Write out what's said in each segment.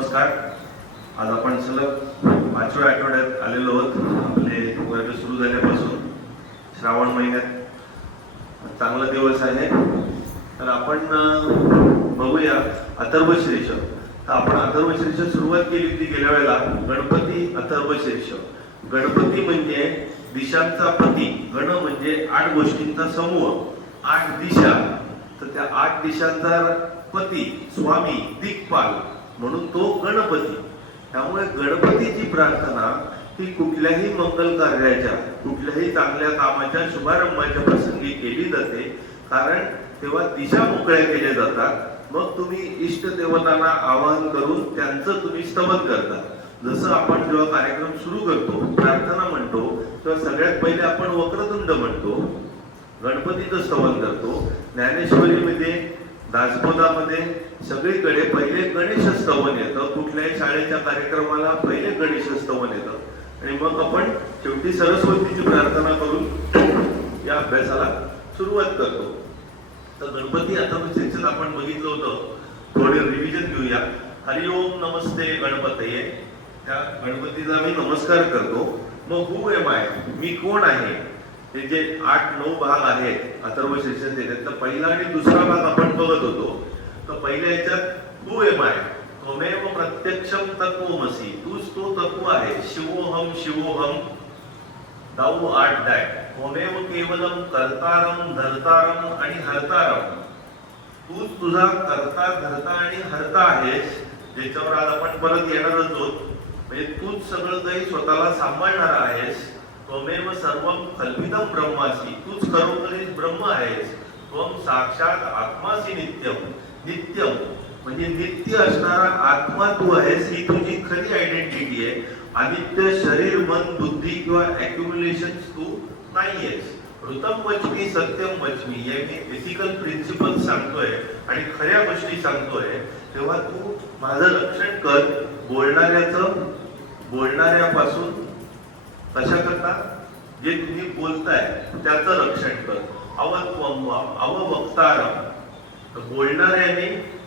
नमस्कार. आज आपण सलग 5व्या आठवड्यात आलेलो आहोत. आपले वर्ग सुरू झाल्यापासून श्रावण महिन्यात चांगला दिवस आहे. तर आपण बघूया अथर्वशीर्ष. तर आपण अथर्वशीर्ष सुरुवात केली होती गेल्या वेळेला गणपती अथर्वशीर्ष. गणपती म्हणजे दिशांचा पती, गण म्हणजे 8 गोष्टींचा समूह, 8 दिशा. तर त्या 8 दिशांचा पती स्वामी दिक्पाल म्हणून तो गणपती. त्यामुळे गणपतीची प्रार्थना ही कुठल्याही मंगल कार्याच्या, कुठल्याही चांगल्या कामाच्या शुभारंभाच्या प्रसंगी केली जाते. कारण तेव्हा दिशा मोकळ्या केल्या जातात. मग तुम्ही इष्ट देवतांना आवाहन करून त्यांचं तुम्ही स्तवन करता. जसं आपण जेव्हा कार्यक्रम सुरू करतो, प्रार्थना म्हणतो, तेव्हा सगळ्यात पहिले आपण वक्रतुंड म्हणतो, गणपतीचं स्तवन करतो. ज्ञानेश्वरीमध्ये, दासबोधामध्ये सगळीकडे पहिले गणेश स्तवन येतं. कुठल्याही शाळेच्या कार्यक्रमाला पहिले गणेश स्तवन येतं आणि मग आपण शेवटी सरस्वतीची प्रार्थना करून या अभ्यासाला सुरुवात करतो. तर गणपती अथर्वशीर्षात आपण बघितलं होतं. थोडे रिव्हिजन घेऊया. हरिओम नमस्ते गणपतये. त्या गणपतीचा मी नमस्कार करतो. मग हू एम आय, मी कोण आहे. हे जे 8-9 भाग आहेत अथर्वशीर्षात, त्यातला पहिला आणि दुसरा भाग आपण बघत होतो. तर पहिल्या याच्यात हू एम आय, त्वमेव प्रत्यक्षम तत्वमसि, तूच तो तत्व आहे. शिवोहम शिवोहम, दाऊ 8 डाय. त्वमेव केवलम कर्तारम धर्तारम आणि हर्तारम, तूच तुझा कर्ता धर्ता आणि हर्ता आहेस, ज्याच्यावर आज आपण परत येणारच आहोत. म्हणजे तूच सगळं काही स्वतःला सांभाळणार आहेस. त्वमेव सर्वम कल्पितम ब्रह्मासी, तूच खरोखरीच ब्रह्म आहेस. त्वम साक्षात आत्मासी नित्यम, नित्यम म्हणजे नित्य असणारा आत्मा तू आहेस. ही तुझी खरी आयडेंटिटी आहे. अनित्य शरीर मन बुद्धी किंवा अॅक्युम्युलेशन तू नाहीयेस. ऋतम वचमी सत्यम वचमी, या मी एथिकल प्रिन्सिपल सांगतोय आणि खऱ्या गोष्टी सांगतोय. तेव्हा तू माझं रक्षण कर. बोलणाऱ्यापासून कशा करता, जे तुम्ही बोलताय त्याचं रक्षण कर. अववक्तारम,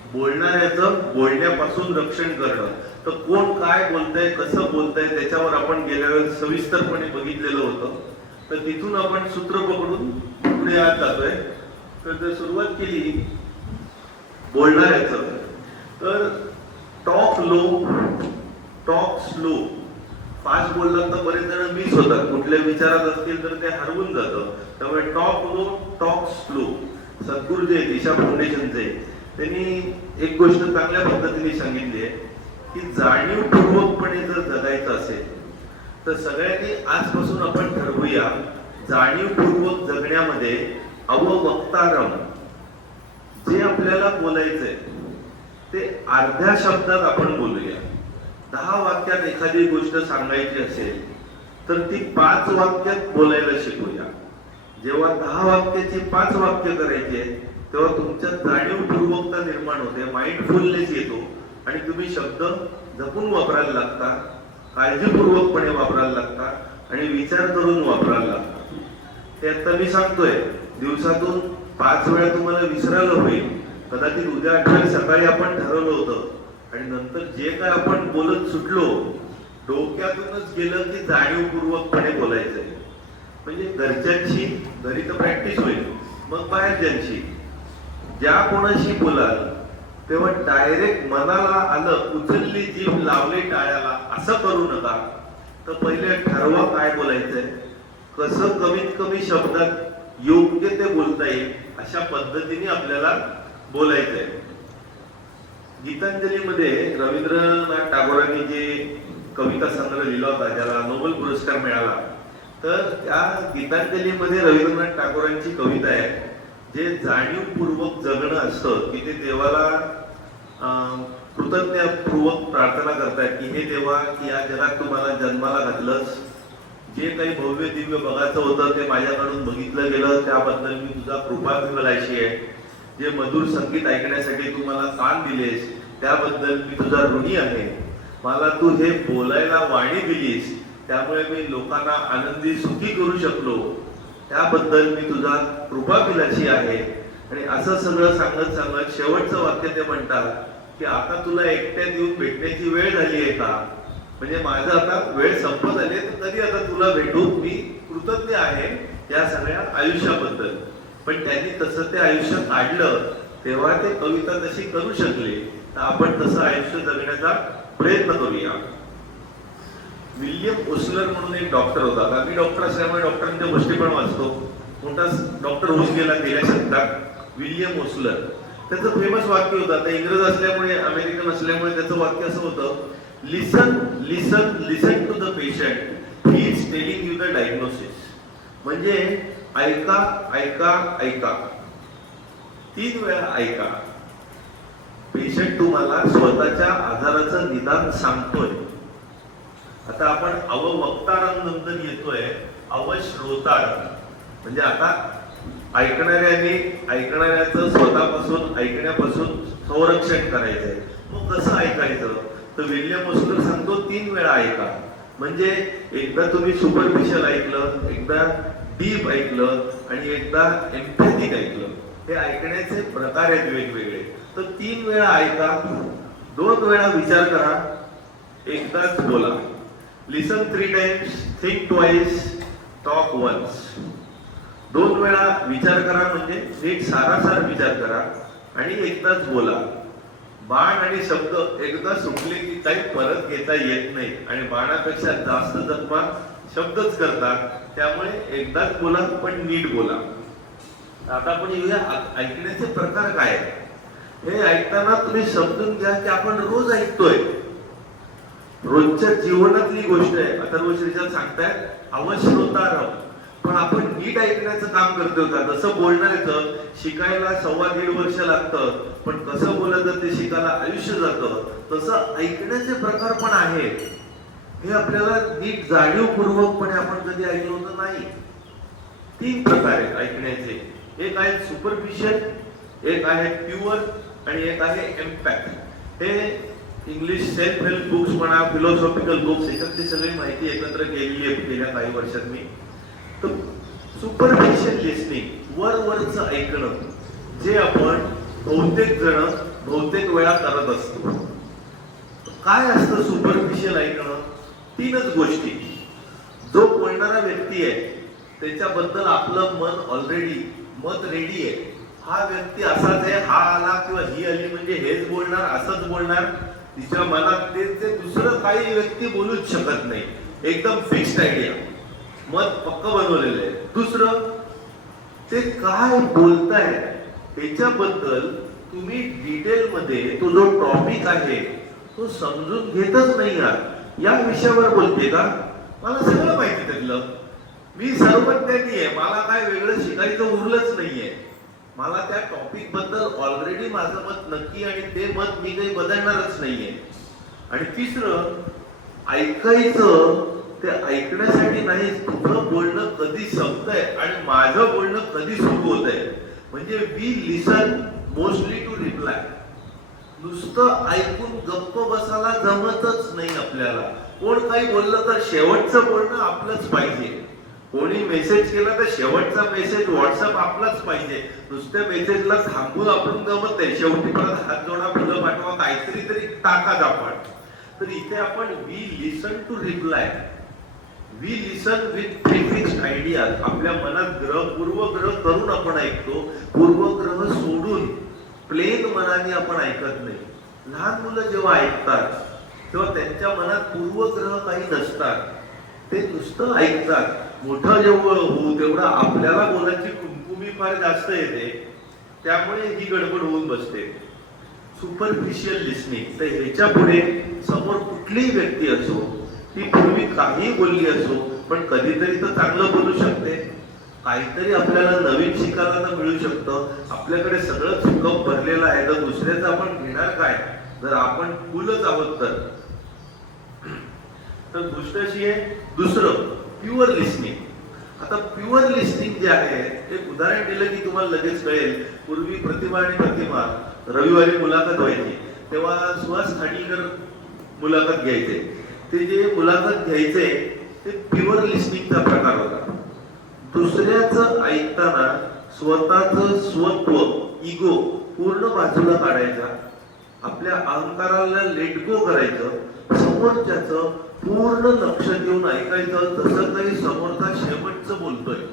बोलणाऱ्याचं बोलण्यापासून रक्षण करणं. तर कोण काय बोलतंय, कसं बोलतंय, त्याच्यावर आपण गेल्या वेळेस सविस्तरपणे बघितलेलं होतं. तर तिथून आपण सूत्र पकडून पुढे आज जातोय. तर सुरुवात केली बोलणाऱ्याचं. तर talk low, talk slow. Fast बोललात तर बरेच जण मिस होतात, कुठल्या विचारात असतील तर ते हरवून जातं. त्यामुळे टॉक लो टॉक स्लो. सद्गुरू जे दिशा फाउंडेशनचे, त्यांनी एक गोष्ट चांगल्या पद्धतीने सांगितली आहे की जाणीवपूर्वकपणे जर जगायचं असेल तर सगळ्यांनी आजपासून आपण ठरवूया जाणीवपूर्वक जगण्यामध्ये अववक्तारम. जे आपल्याला बोलायचंय ते अर्ध्या शब्दात आपण बोलूया. 10 वाक्यात एखादी गोष्ट सांगायची असेल तर ती 5 वाक्यात बोलायला शिकूया. जेव्हा 10 वाक्याची 5 वाक्य करायची आहे तेव्हा तुमच्यात जाणीवपूर्वकता निर्माण होते, माइंडफुलनेस येतो आणि तुम्ही शब्द जपून वापरायला लागता, काळजीपूर्वकपणे वापरायला लागता आणि विचार करून वापरायला लागता. ते आता मी सांगतोय, दिवसातून 5 वेळा तुम्हाला विसरायला होईल. कदाचित उद्या आठवड्यात सकाळी आपण ठरवलं होतं आणि नंतर जे काय आपण बोलत सुटलो डोक्यातूनच गेलं की जाणीवपूर्वकपणे बोलायचंय. म्हणजे घरच्यांशी घरी तर प्रॅक्टिस होईल, मग बाहेरच्यांशी ज्या कोणाशी बोलाल तेव्हा डायरेक्ट मनाला आलं, उचलली जीभ लावली टाळ्याला, असं करू नका. तर पहिले ठरवा काय बोलायचंय, कसं कमीत कमी शब्दात योग्य ते बोलता येईल अशा पद्धतीने आपल्याला बोलायचंय. गीतांजलीमध्ये रवींद्रनाथ टागोरांनी जे कविता संग्रह लिहिला होता, ज्याला नोबेल पुरस्कार मिळाला, तर त्या गीतांजलीमध्ये रवींद्रनाथ टागोरांची कविता आहे, जे जाणीवपूर्वक जगणं असतं की ते देवाला कृतज्ञतापूर्वक प्रार्थना करतायत की हे देवा, की या जगात तुम्हाला जन्माला घातलंस, जे काही भव्य दिव्य बघायचं होतं ते माझ्याकडून बघितलं गेलं, त्याबद्दल मी तुझा कृपाभिलाषी आहे. जे मधुर संगीत ऐकण्यासाठी तू मला कान दिलेस त्याबद्दल मी तुझा ऋणी आहे. मला तू हे बोलायला वाणी दिलीस, त्यामुळे मी लोकांना आनंदी सुखी करू शकलो, त्याबद्दल मी तुझा कृपाभिलाषी आहे. आणि असं सगळं सांगत सांगत शेवटचं वाक्य ते म्हणतात की आता तुला एकट्यात येऊन भेटण्याची वेळ झाली आहे का, म्हणजे माझं आता वेळ संपत आली तर कधी आता तुला भेटू, मी कृतज्ञ आहे या सगळ्या आयुष्याबद्दल. पण त्यांनी तसं ते आयुष्य काढलं तेव्हा ते कविता तशी करू शकले. तर आपण तसं आयुष्य जगण्याचा प्रयत्न करूया. विल्यम ओस्लर म्हणून एक डॉक्टर होता. मी डॉक्टर असल्यामुळे डॉक्टरांच्या गोष्टी पण वाचतो. मोठा डॉक्टर होऊन गेल्या शतकात विल्यम ओस्लर. त्याचं फेमस वाक्य होतं, आता इंग्रज असल्यामुळे अमेरिकन असल्यामुळे त्याचं वाक्य असं होतं, listen listen listen to the patient, he is telling you the diagnosis. म्हणजे ऐका ऐका ऐका, 3 वेळा ऐका. पेशंट तुम्हाला स्वतःच्या आजाराचं निदान सांगतोय. आता आपण अववक्तारं नंतर येतोय अवश्रोतारं. म्हणजे आता ऐकणाऱ्याचं स्वतःपासून ऐकण्यापासून संरक्षण करायचंय. मग कसं ऐकायचं, तर विल्यम ओस्लर सांगतो 3 वेळा ऐका. म्हणजे एकदा तुम्ही सुपरफिशियल ऐकलं, एकदा डीप ऐकलं आणि एकदा एम्पॅथिक ऐकलं. हे ऐकण्याचे प्रकार आहेत वेगवेगळे. तर 3 वेळा ऐका, 2 वेळा विचार करा, एकदाच बोला. Listen 3 times, think twice, talk once. 2 वेळा विचार करा म्हणजे नीट सारासार विचार करा आणि एकदाच बोला. बाण आणि शब्द एकदा सुटले की काही परत घेता येत नाही आणि बाणापेक्षा जास्त जखमा शब्दच करतात. त्यामुळे एकदाच बोला पण नीट बोला. आता आपण येऊया ऐकण्याचे प्रकार काय. हे ऐकताना तुम्ही समजून घ्या की आपण रोज ऐकतोय, रोजच्या जीवनातली गोष्ट आहे. अथर्व श्रीचंद सांगतायत अवश्रोतारं. पण आपण नीट ऐकण्याचं काम करतोय का. जसं बोलण्याचं शिकायला 1.25 वर्ष लागतं, पण कसं बोलायचं ते शिकायला आयुष्य जातं. तसं ऐकण्याचे प्रकार पण आहेत. हे आपल्याला नीट जाणीवपूर्वकपणे आपण कधी ऐकलं होतं नाही. 3 प्रकार आहेत ऐकण्याचे. एक आहे सुपरफिशियल, एक आहे प्युअर आणि एक आहे एम्पॅक्ट. हे इंग्लिश सेल्फ हेल्प बुक्स म्हणा, फिलॉसॉफिकल बुक्स, याच्यातली सगळी माहिती एकत्र केलेली आहे गेल्या काही वर्षात मी. तर सुपरफिशियल लिसनिंग, वरवरचं ऐकणं, जे आपण बहुतेक वेळा करत असतो. काय असतं सुपरफिशियल ऐकणं. 3च गोष्टी. जो बोलणारा व्यक्ती आहे त्याच्याबद्दल आपलं मत रेडी आहे. हा व्यक्ती असाच आहे, हा आला किंवा ही आली म्हणजे हेच बोलणार, असंच बोलणार. तिच्या मनात ते दुसरं काही व्यक्ती बोलूच शकत नाही. एकदम फिक्स्ड आयडिया, मत पक्क बनवलेलं आहे. दुसरं, ते काय बोलताय त्याच्याबद्दल तुम्ही डिटेलमध्ये तो जो टॉपिक आहे तो समजून घेतच नाही आहात. या विषयावर बोलते का, मला सगळं माहिती त्यातलं, मी सर्वज्ञानी आहे, मला काय वेगळं शिकायचं उरलंच नाहीये. मला त्या टॉपिक बद्दल ऑलरेडी माझं मत नक्की आणि ते मत मी काही बदलणारच नाहीये. आणि तिसरं, ऐकायचं ते ऐकण्यासाठी नाही, तुझं बोलणं कधी संपतंय आणि माझं बोलणं कधी सुरू होत आहे. म्हणजे we listen mostly to reply. नुसतं ऐकून गप्प बसायला जमतच नाही आपल्याला. कोण काही बोललं तर शेवटचं बोलणं आपलंच पाहिजे. कोणी मेसेज केला तर शेवटचा मेसेज व्हॉट्सअप आपलाच पाहिजे. नुसत्या मेसेजला थांबून आपण गमत नाही. शेवटी परत हात जोडा, पुढं पाठवा, काहीतरी तरी टाकाच आपण. तर इथे आपण we listen to reply, we listen with prefixed ideas. आपल्या मनात पूर्वग्रह करून आपण ऐकतो. पूर्वग्रह सोडून प्लेन मनाने आपण ऐकत नाही. लहान मुलं जेव्हा ऐकतात तेव्हा त्यांच्या मनात पूर्वग्रह काही नसतात, ते नुसतं ऐकतात. मोठं जेव्हा होऊ तेवढा आपल्याला बोलायची कुमकुमी फार जास्त येते, त्यामुळे ही गडबड होऊन बसते. सुपरफिशियल लिसनिंग, तर ह्याच्या पुढे समोर कुठलीही व्यक्ती असो, ती पूर्वी काही बोलली असो, पण कधीतरी तर चांगलं बोलू शकते. काहीतरी आपल्याला नवीन शिकायला तर मिळू शकतं. आपल्याकडे सगळं कप भरलेलं आहे, तर दुसऱ्याचं आपण घेणार काय जर आपण फुलच आहोत तर गोष्ट अशी आहे. दुसरं, प्युअर लिसनिंग. आता प्युअर लिसनिंग जे आहे, एक उदाहरण दिलं की तुम्हाला लगेच कळेल. पूर्वी प्रतिभा रविवारी मुलाखत व्हायची, तेव्हा सुहास खाडीलकर मुलाखत घ्यायचे. ते जे मुलाखत घ्यायचे ते प्युअर लिसनिंगचा प्रकार होता. दुसऱ्याचं ऐकताना स्वतःचं स्वत्व, इगो पूर्ण बाजूला काढायचा आपल्या अहंकाराला लेट गो करायचं, समोरच्याचं पूर्ण लक्ष देऊन ऐकायचं, जसं काही समोरचा शेवटचं बोलतोय.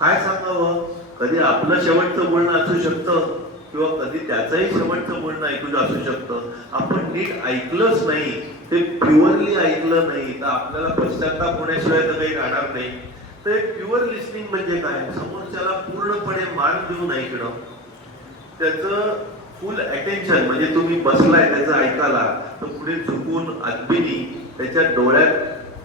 काय सांगावं, कधी आपलं शेवटचं बोलणं असू शकतं किंवा कधी त्याचंही शेवटचं बोलणं ऐकून असू शकतं. आपण नीट ऐकलंच नाही, ते प्युअरली ऐकलं नाही, तर आपल्याला पश्चाताप होण्याशिवाय तर काही राहणार नाही. तर प्युअर लिस्निंग म्हणजे काय, समोरच्याला पूर्णपणे मान देऊन ऐकणं, त्याचं फुल अटेन्शन, म्हणजे तुम्ही बसलाय त्याचं ऐकायला तर पुढे झुकून अदबीनी त्याच्या डोळ्यात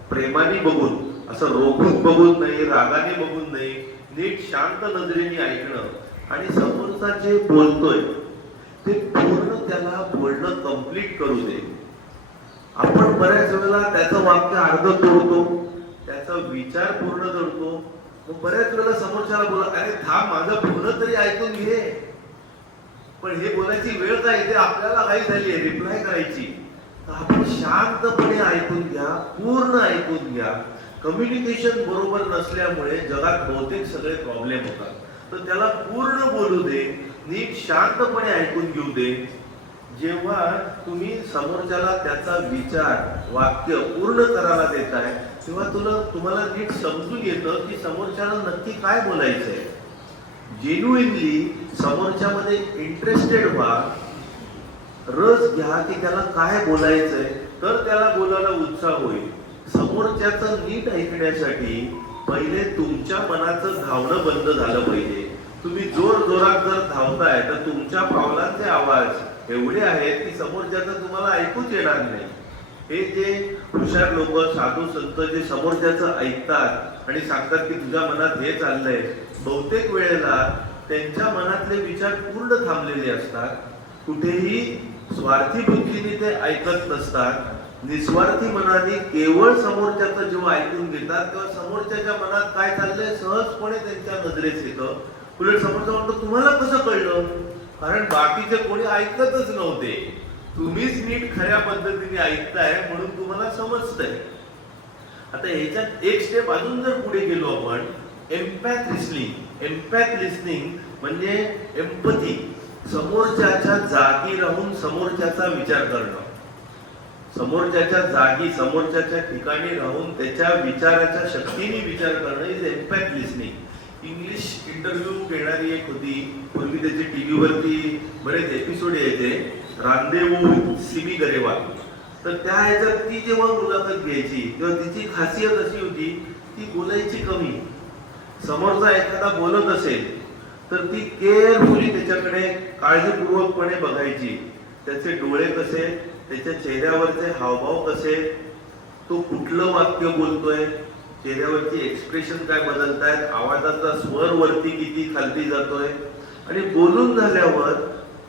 प्रेमाने बघून, असं रोखून बघून नाही, रागाने बघून नाही, नीट शांत नजरेने ऐकणं आणि समोरचा जे बोलतोय ते पूर्ण त्याला बोलणं कंप्लीट करू दे. आपण बऱ्याच वेळेला त्याचं वाक्य अर्ध तोडतो, त्याचा विचार पूर्ण करतो. मग बऱ्याच वेळेला समोरच्याला बोला, अरे थांब माझं पूर्ण तरी ऐकून घे. पण हे बोलायची वेळ काय येते, आपल्याला काही झाली आहे रिप्लाय करायची, तर आपण शांतपणे ऐकून घ्या, पूर्ण ऐकून घ्या. कम्युनिकेशन बरोबर नसल्यामुळे जगात बहुतेक सगळे प्रॉब्लेम होतात. तर त्याला पूर्ण बोलू दे, नीट शांतपणे ऐकून घेऊ दे. जेव्हा तुम्ही समोरच्याला त्याचा विचार वाक्य पूर्ण करायला देताय तेव्हा तुम्हाला नीट समजून येतं की समोरच्याला नक्की काय बोलायचंय. जेन्युइनली समोरच्यामध्ये इंटरेस्टेड व्हा, रस घ्या की त्याला काय बोलायचंय, तर त्याला बोलायला उत्साह होईल. समोरच्याचं नीट ऐकण्यासाठी पहिले तुमच्या मनाचं धावणं बंद झालं पाहिजे. तुम्ही जोर जोरात जर धावताय तर तुमच्या पावलांचे आवाज एवढे आहेत की समोरच्याचं तुम्हाला ऐकूच येणार नाही. हे जे हुशार लोक, साधू संत जे समोरच्याचं ऐकतात आणि सांगतात की तुझ्या मनात हे चाललंय, बहुतेक वेळेला त्यांच्या मनातले विचार पूर्ण थांबलेले असतात. कुठेही स्वार्थी बुद्धीने ते ऐकत नसतात. निस्वार्थी मनाने केवळ समोरच्याचं जेव्हा ऐकून घेतात तेव्हा समोरच्याच्या मनात काय चाललंय सहजपणे त्यांच्या नजरेस येतं. उलट समोरचा म्हणतो, तुम्हाला कसं कळलं, कारण बाकीचे कोणी ऐकतच नव्हते, तुम्हीच नीट खऱ्या पद्धतीने ऐकताय म्हणून तुम्हाला समजतंय. आता ह्याच्यात एक स्टेप अजून जर पुढे गेलो आपण, एम्पॅथ लिसनिंग. एम्पॅथ लिसनिंग म्हणजे एम्पथी, समोरच्याच्या जागी राहून समोरच्याचा विचार करणं, समोरच्याच्या जागी समोरच्याच्या ठिकाणी राहून त्याच्या विचाराच्या शक्तीने विचार करणं इज एम्पॅथ लिसनिंग. इंग्लिश इंटरव्ह्यू घेणारी एक होती, पूर्वी त्याची टीव्ही वरती बरेच एपिसोड यायचे, रांदेवू सिमी गरेवाल. तर त्या ह्याच्यात ती जेव्हा मुलाखत घ्यायची तेव्हा तिची खासियत अशी होती, ती बोलायची कमी. समोरचा एखादा बोलत असेल तर ती केअरफुली त्याच्याकडे काळजीपूर्वकपणे बघायची. त्याचे डोळे कसे, त्याच्या चेहऱ्यावरचे हावभाव कसे, तो कुठलं वाक्य बोलतोय, चेहऱ्यावरची एक्सप्रेशन काय बदलतायत, आवाजाचा स्वर वरती किती खालती जातोय, आणि बोलून झाल्यावर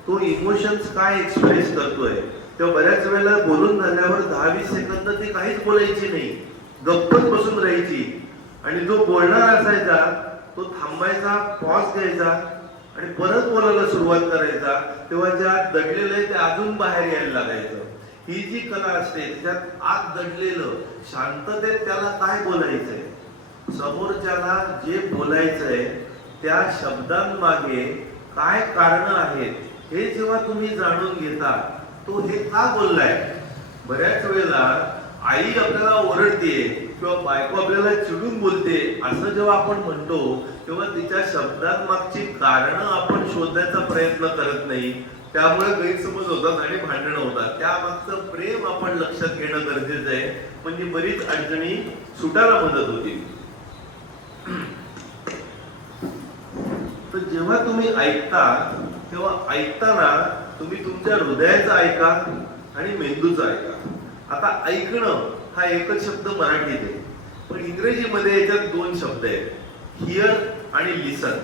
तो इमोशन्स काय एक्सप्रेस करतोय. तेव्हा बऱ्याच वेळेला बोलून झाल्यावर 10-20 सेकंद ती काहीच बोलायची नाही, गप्पच बसून राहायची. आणि जो बोलणार असायचा तो थांबायचा, पॉज घ्यायचा आणि परत बोलायला सुरुवात करायचा. तेव्हा ज्या दडलेलं आहे ते अजून बाहेर यायला लागायचं. ही जी कला असते त्याच्यात आत दडलेलं शांततेत त्याला काय बोलायचंय, समोरच्याला जे बोलायचंय त्या शब्दांमागे काय कारण आहेत हे जेव्हा तुम्ही जाणून घेता, तो हे का बोललाय. बऱ्याच वेळेला आई आपल्याला ओरडते किंवा बायको आपल्याला चिडून बोलते असं जेव्हा आपण म्हणतो तेव्हा तिच्या शब्दांमागची कारणं आपण शोधण्याचा प्रयत्न करत नाही. त्यामुळे गैरसमज होतात आणि भांडणं होतात. त्यामागचं प्रेम आपण लक्षात घेणं गरजेचं आहे, म्हणजे बरीच अडचणी सुटायला मदत होती. तर जेव्हा तुम्ही ऐकता तेव्हा ऐकताना तुम्ही तुमच्या हृदयाचं ऐका आणि मेंदूचं ऐका. आता ऐकणं हा एकच शब्द मराठीत आहे, पण इंग्रजीमध्ये याच्यात 2 शब्द आहेत, हिअर आणि लिसन.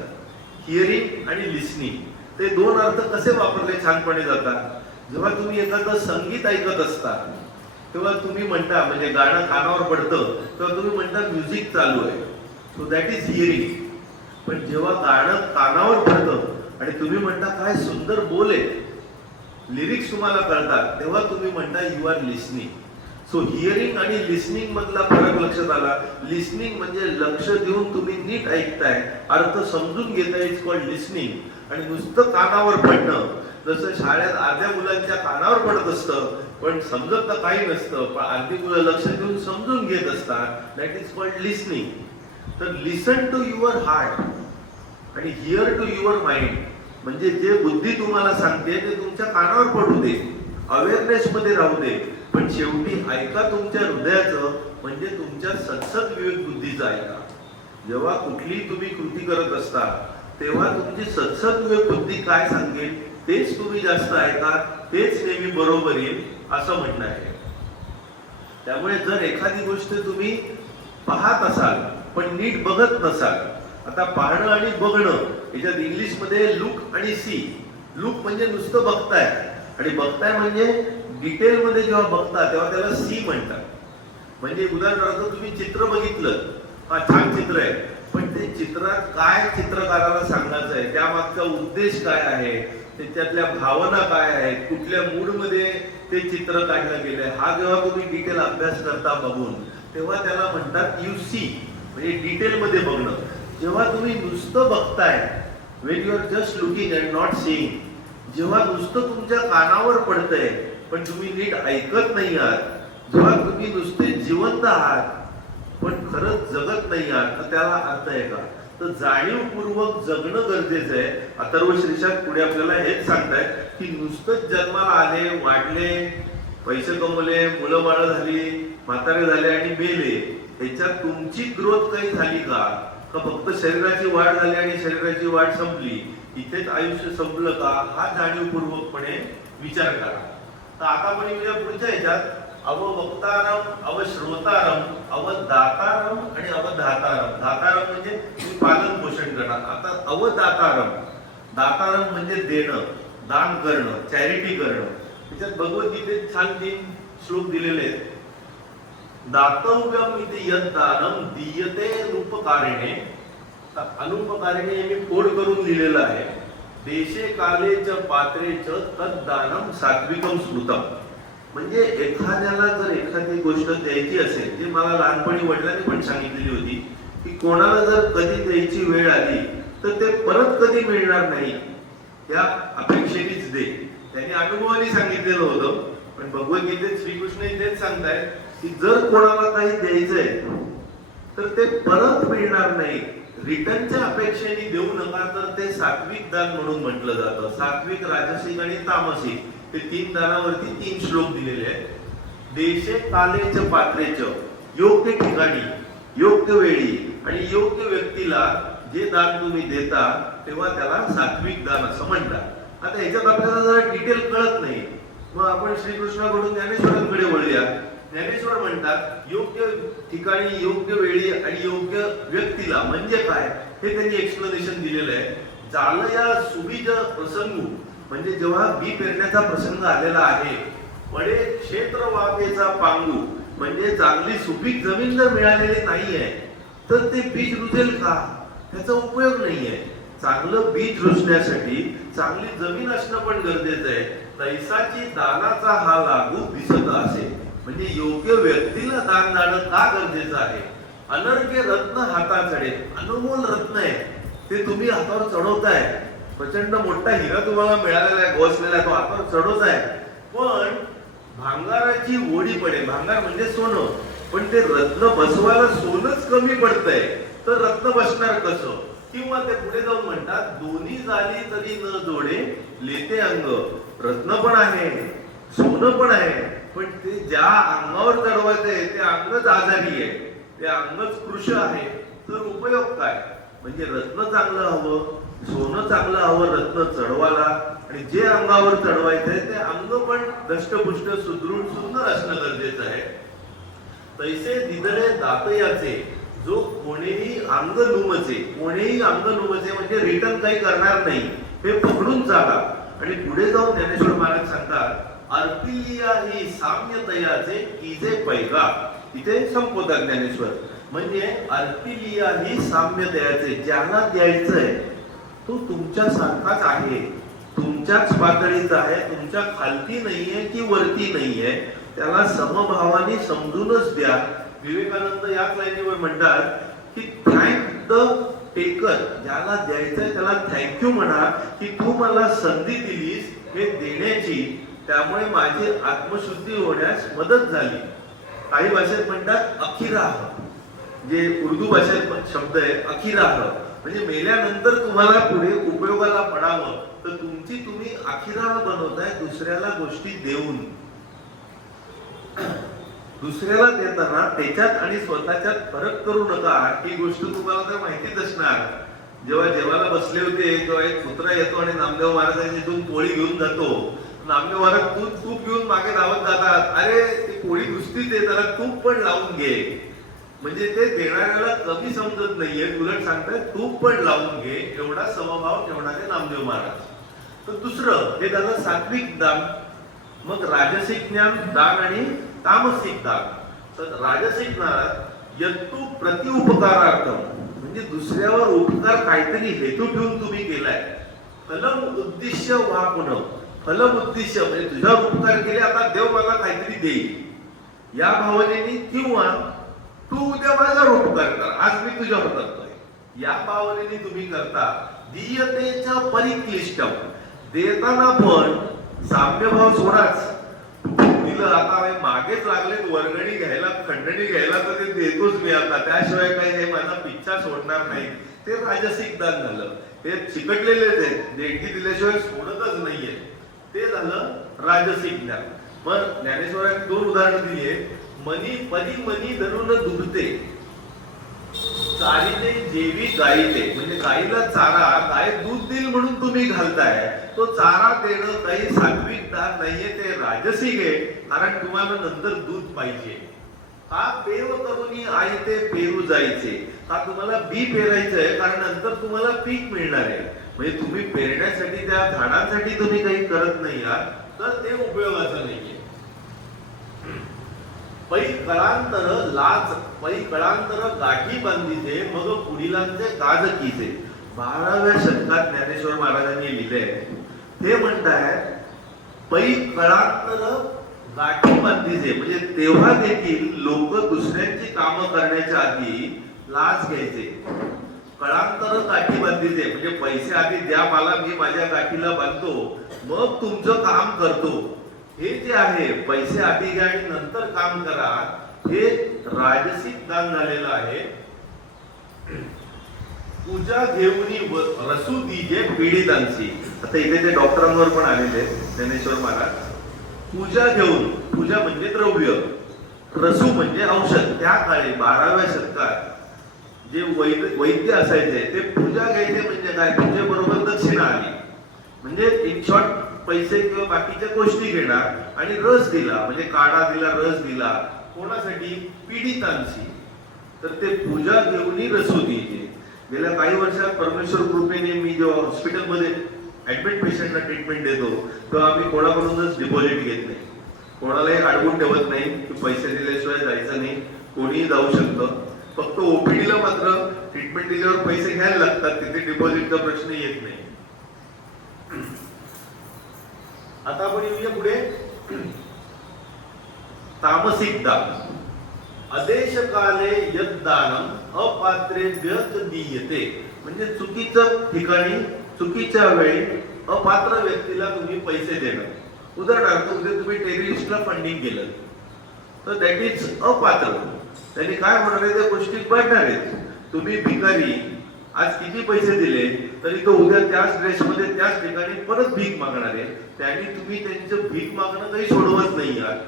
हिअरिंग आणि लिसनिंग, ते 2 अर्थ कसे वापरले छानपणे जातात. जेव्हा तुम्ही एखादं संगीत ऐकत असता तेव्हा तुम्ही म्हणता, म्हणजे गाणं कानावर पडतं तेव्हा तुम्ही म्हणता म्युझिक चालू आहे, सो दॅट इज हिअरिंग. पण जेव्हा गाणं कानावर पडतं आणि तुम्ही म्हणता काय सुंदर बोल आहे, लिरिक्स तुम्हाला कळतात, तेव्हा तुम्ही म्हणता you are listening. So hearing आणि लिसनिंग मधला फरक लक्षात आला. लिसनिंग म्हणजे लक्ष देऊन तुम्ही नीट ऐकताय, अर्थ समजून घेताय, इट्स कॉल्ड लिसनिंग. आणि नुसतं कानावर पडणं जसं शाळेत अर्ध्या मुलांच्या कानावर पडत असतं पण समजत तर काही नसतं, पण अर्धी मुलं लक्ष देऊन समजून घेत असतात. That is called listening. तर लिसन टू युअर हार्ट आणि हिअर टू युअर माइंड. म्हणजे जे बुद्धी तुम्हाला सांगते ते तुमच्या कानावर पडू दे, अवेअरनेस मध्ये राहू दे, पण शेवटी ऐका तुमच्या हृदयाचं, म्हणजे तुमच्या सद्सद विवेक बुद्धीचं ऐका. जेव्हा कुठलीही तुम्ही कृती करत असता तेव्हा तुमची सद्सद विवेक बुद्धी काय सांगेल तेच तुम्ही जास्त ऐका, तेच नेहमी बरोबर येईल असं म्हणणं आहे. त्यामुळे जर एखादी गोष्ट तुम्ही पाहत असाल पण नीट बघत नसाल, आता पाहणं आणि बघणं याच्यात इंग्लिश मध्ये लुक आणि सी. लुक म्हणजे नुसतं बघताय आणि बघताय म्हणजे डिटेल मध्ये जेव्हा बघता तेव्हा त्याला सी म्हणतात. म्हणजे उदाहरणार्थ तुम्ही चित्र बघितलं, हा छान चित्र आहे, पण ते चित्रात काय चित्रकाराला सांगायचं आहे, त्या मागचा उद्देश काय आहे, त्याच्यातल्या भावना काय आहेत, कुठल्या मूड मध्ये ते चित्र काढलं गेलंय, हा जेव्हा तुम्ही डिटेल अभ्यास करता बघून, तेव्हा त्याला म्हणतात यू सी, म्हणजे डिटेल मध्ये बघणं. जेव्हा तुम्ही नुसतं बघताय, when you are just looking and not seeing, जेव्हा नुसतं तुमच्या कानावर पडतंय पण तुम्ही नीट ऐकत नाही आहात, जेव्हा तुम्ही नुसते जिवंत आहात पण खरंच जगत नाही आहात, तर त्याला अर्थ आहे का? तर जाणीवपूर्वक जगणं गरजेचं आहे. अथर्व शीर्षक पुढे आपल्याला हेच सांगतायत की नुसतंच जन्माला आले, वाढले, पैसे कमवले, मुलं बाळ झाली, म्हातारे झाले आणि मेले, ह्याच्यात तुमची ग्रोथ काही झाली का? का फक्त शरीराची वाढ झाली आणि शरीराची वाढ संपली, इथेच आयुष्य संपलं का? हा जाणीवपूर्वकपणे विचार करा. तर आता आपण येऊया पुढच्या ह्याच्यात, अववक्तारम, अवश्रोतारम, अवदातारम आणि अवधातारम. दातारम म्हणजे तुम्ही पालन पोषण करणार. आता अवदातारम, दातारम म्हणजे देणं, दान करणं, चॅरिटी करणं. त्याच्यात भगवद्गीतेत छान 3 श्लोक दिलेले आहेत. दातव्यम इति यद्दानम दीयते अनुपकारिणे. अनुपकारिणे मी कोड करून लिहिलेलं आहे. देशे काले च पात्रे च तद्दानम सात्विकम स्मृतम. म्हणजे एखाद्याला जर एखादी गोष्ट द्यायची असेल, जे मला लहानपणी वडिलांनी पण सांगितलेली होती की कोणाला जर कधी द्यायची वेळ आली तर ते परत कधी मिळणार नाही, त्या अपेक्षेनेच दे. त्यांनी अनुभवाने सांगितलेलं होतं. पण भगवद्गीतेत श्रीकृष्ण तेच सांगतायत की जर कोणाला काही द्यायचंय तर ते परत मिळणार नाही, रिटर्नच्या अपेक्षेने देऊ नका, तर ते सात्विक दान म्हणून म्हटलं जातं. सात्विक, राजसिक आणि तामसिक हे 3 दानावरती 3 श्लोक दिलेले आहेत. देशे कालेच पात्रेच, योग्य ठिकाणी, योग्य वेळी आणि योग्य व्यक्तीला जे दान तुम्ही देता तेव्हा त्याला सात्विक दान असं म्हणतात. आता ह्याच्यात आपल्याला जरा डिटेल कळत नाही, मग आपण श्रीकृष्णाकडून ज्ञानेश्वरांकडे वळूया. ज्ञानेश्वर म्हणतात योग्य ठिकाणी, योग्य वेळी आणि योग्य व्यक्तीला म्हणजे काय हे त्यांनी एक्सप्लेनेशन दिलेलं आहे. जालया सुबीज प्रसंगू, म्हणजे जेव्हा बी पेरण्याचा प्रसंग आलेला आहे, पडे क्षेत्र वापेचा पांगू, म्हणजे चांगली सुपीक जमीन जर मिळालेली नाहीये तर ते बीज रुजेल का? त्याचा उपयोग नाहीये. चांगलं बीज रुजण्यासाठी चांगली जमीन असणं पण गरजेचं आहे. तैसाची दानाचा हा लागू दिसत असे, म्हणजे योग्य व्यक्तीला दान देणं का गरजेचं आहे. अनर्घ्य रत्न हातात चढे, अनमोल रत्न आहे ते तुम्ही हातावर चढवताय. प्रचंड मोठा हिरा तुम्हाला मिळालेला आहे, गोसलेला आहे, तो हातावर चढवताय, पण भांगाराची ओढी पडेल. भांगार म्हणजे सोनं, पण ते रत्न बसवायला सोनच कमी पडतंय, तर रत्न बसणार कसं? किंवा ते पुढे जाऊन म्हणतात दोन्ही झाली तरी न जोडे लेते अंग. रत्न पण आहे, सोनं पण आहे, पण ते ज्या अंगावर चढवायचंय ते अंगच आजारी आहे, ते अंगच कृश आहे, तर उपयोग काय? म्हणजे रत्न चांगलं हवं, सोनं चांगलं हवं रत्न चढवायला, आणि जे अंगावर चढवायचंय ते अंग पण दष्टपुष्ट सुदृढ सुंदर असणं गरजेचं आहे. तैसे दिदळे दातयाचे, जो कोणीही अंग नुमचे, कोणीही अंग नुमचे म्हणजे रिटर्न काही करणार नाही, हे पकडून चाला. आणि पुढे जाऊन ज्ञानेश्वर महाराज सांगतात अर्पिलिया ही साम्यतयाचे कीजे पैगा. इथे संपोधक ज्ञानेश्वर म्हणजे अर्पिलिया ही साम्यतयाचे, ज्याला द्यायचंय तो तुमच्या सारखाच आहे, तुमच्याच पातळीचा आहे, तुमच्या खालती नाहीये की वरती नाहीये, त्याला समभावाने समजूनच द्या. विवेकानंद याच लाईनीवर म्हणतात की थँक द टेकर, ज्याला द्यायचंय त्याला थँक्यू म्हणा की तू मला संधी दिलीस हे देण्याची, त्यामुळे माझी आत्मशुद्धी होण्यास मदत झाली. काही भाषेत म्हणतात अखिराह, जे उर्दू भाषेत शब्द आहे अखिराह, म्हणजे मेल्यानंतर तुम्हाला पुढे उपयोगाला पडावं, तर तुमची तुम्ही अखिराह बनवताय दुसऱ्याला गोष्टी देऊन. दुसऱ्याला देताना त्याच्यात आणि स्वतःच्यात फरक करू नका. ही गोष्ट तुम्हाला तर माहितीच असणार. जेव्हा जेवायला बसले होते तेव्हा एक कुत्रा येतो आणि नामदेव महाराजांनी तिथून पोळी घेऊन जातो. नामदेव महाराज तूप घेऊन मागे धावत जातात. अरे ती पोळी नुसतीच आहे, त्याला तूप पण लावून घे. म्हणजे ते देणाऱ्याला कमी समजत नाहीये, उलट सांगतात तूप पण लावून घे, एवढा समभाव ठेवणारे नामदेव महाराज. तर दुसरं हे झालं सात्विक दान. मग राजसिक ज्ञान दान आणि तामसिक दान. तर राजसिक ज्ञानात यत्तु प्रतिउपकारार्थम, म्हणजे दुसऱ्यावर उपकार काहीतरी हेतू ठेवून तुम्ही केलाय. फलम उद्दिश्य वा पुनः, फलम उद्दिश्य म्हणजे तुझ्यावर उपकार केले, आता देव मला काहीतरी देईल या भावनेने, किंवा तू उद्या माझ्यावर उपकार कर, आज मी तुझ्यावर करतोय या भावनेने तुम्ही करता. दीयतेच्या परिक्लिष्टम, देताना पण साम्यभाव सोडाच. दिलं आता मागेच लागलेत वर्गणी घ्यायला, खंडणी घ्यायला, तर ते देतोच मी आता, त्याशिवाय काही हे माझा पिच्छा सोडणार नाही, ते राजसिक दान झालं. ते चिकटलेलेच आहेत, देणगी दिल्याशिवाय सोडतच नाहीये, ते झालं राजसिक ज्ञान. मग ज्ञानेश्वरांनी 2 उदाहरणं दिली आहेत. मनी पदी मनी धरून दुभते, चारीने जेवी गाईले, म्हणजे गाईला चारा, गाय दूध देईल म्हणून तुम्ही घालताय, तो चारा देणं काही सात्विक दान नाहीये, ते राजसिक आहे. कारण तुम्हाला नंतर दूध पाहिजे. हा पेव करूनी आई ते पेरू जायचे, हा तुम्हाला बी पेरायचंय, कारण नंतर तुम्हाला पीक मिळणार आहे. म्हणजे तुम्ही पेरण्यासाठी त्या झाडांसाठी तुम्ही काही करत नाही आहात, तर ते उपयोगाचं नाहीये. पै कळांतर लाज, पै कळांतर गाठी बांधीचे, मग पुढीलांचे काज कीचे. 12व्या शतकात ज्ञानेश्वर महाराजांनी लिहिलंय. ते म्हणतायत पै कळांतर गाठी बांधीचे, म्हणजे तेव्हा देखील लोक दुसऱ्यांची कामं करण्याच्या आधी लाच घ्यायचे. कळांतर गाठी बांधीचे म्हणजे पैसे आधी द्या मला, मी माझ्या गाठीला बांधतो, मग तुमचं काम करतो. हे जे आहे पैसे आधी घ्या आणि नंतर काम करा, हे राजसिक दान झालेलं आहे. पूजा घेऊनी रसू दीजे पीडितांची. आता इथे ते डॉक्टरांवर पण आलेले ज्ञानेश्वर महाराज. पूजा घेऊन, पूजा म्हणजे द्रव्य, रसू म्हणजे औषध. त्या काळी 12व्या शतकात जे वैद्य असायचे ते पूजा घ्यायचे म्हणजे काय, पूजेबरोबर दक्षिणा आली. म्हणजे इन शॉर्ट पैसे किंवा बाकीच्या गोष्टी घेणार आणि रस दिला, म्हणजे काढा दिला, रस दिला. कोणासाठी? पीडितांशी. तर ते पूजा घेऊनही रसू द्यायचे. गेल्या काही वर्षात परमेश्वर कृपेने मी जेव्हा हॉस्पिटलमध्ये ऍडमिट पेशंटला ट्रीटमेंट देतो, तेव्हा आम्ही कोणाकडूनच डिपॉझिट घेत नाही, कोणालाही अडवून ठेवत नाही की पैसे दिल्याशिवाय जायचं नाही. कोणीही जाऊ शकतं. फक्त ओपीडीला मात्र ट्रीटमेंट दिल्यावर पैसे घ्यायला लागतात, तिथे डिपॉझिटचा प्रश्न येत नाही. आता आपण येऊया पुढे. तामसिक दान. आदेश काले यद्दानम अपात्रेभ्य दीयते, म्हणजे चुकीचं ठिकाणी चुकीच्या वेळी अपात्र व्यक्तीला तुम्ही पैसे देणं. उदाहरणार्थ उद्या तुम्ही टेररिस्टला फंडिंग केलं तर दॅट इज अपात्र. त्यांनी काय होणार आहे, त्या गोष्टी पडणार आहेत. तुम्ही भिकारी आज किती पैसे दिले तरी तो उद्या त्याच ड्रेसमध्ये त्याच ठिकाणी परत भीक मागणार आहे. त्यांनी तुम्ही त्यांचं भीक मागणं काही सोडवत नाही आहात,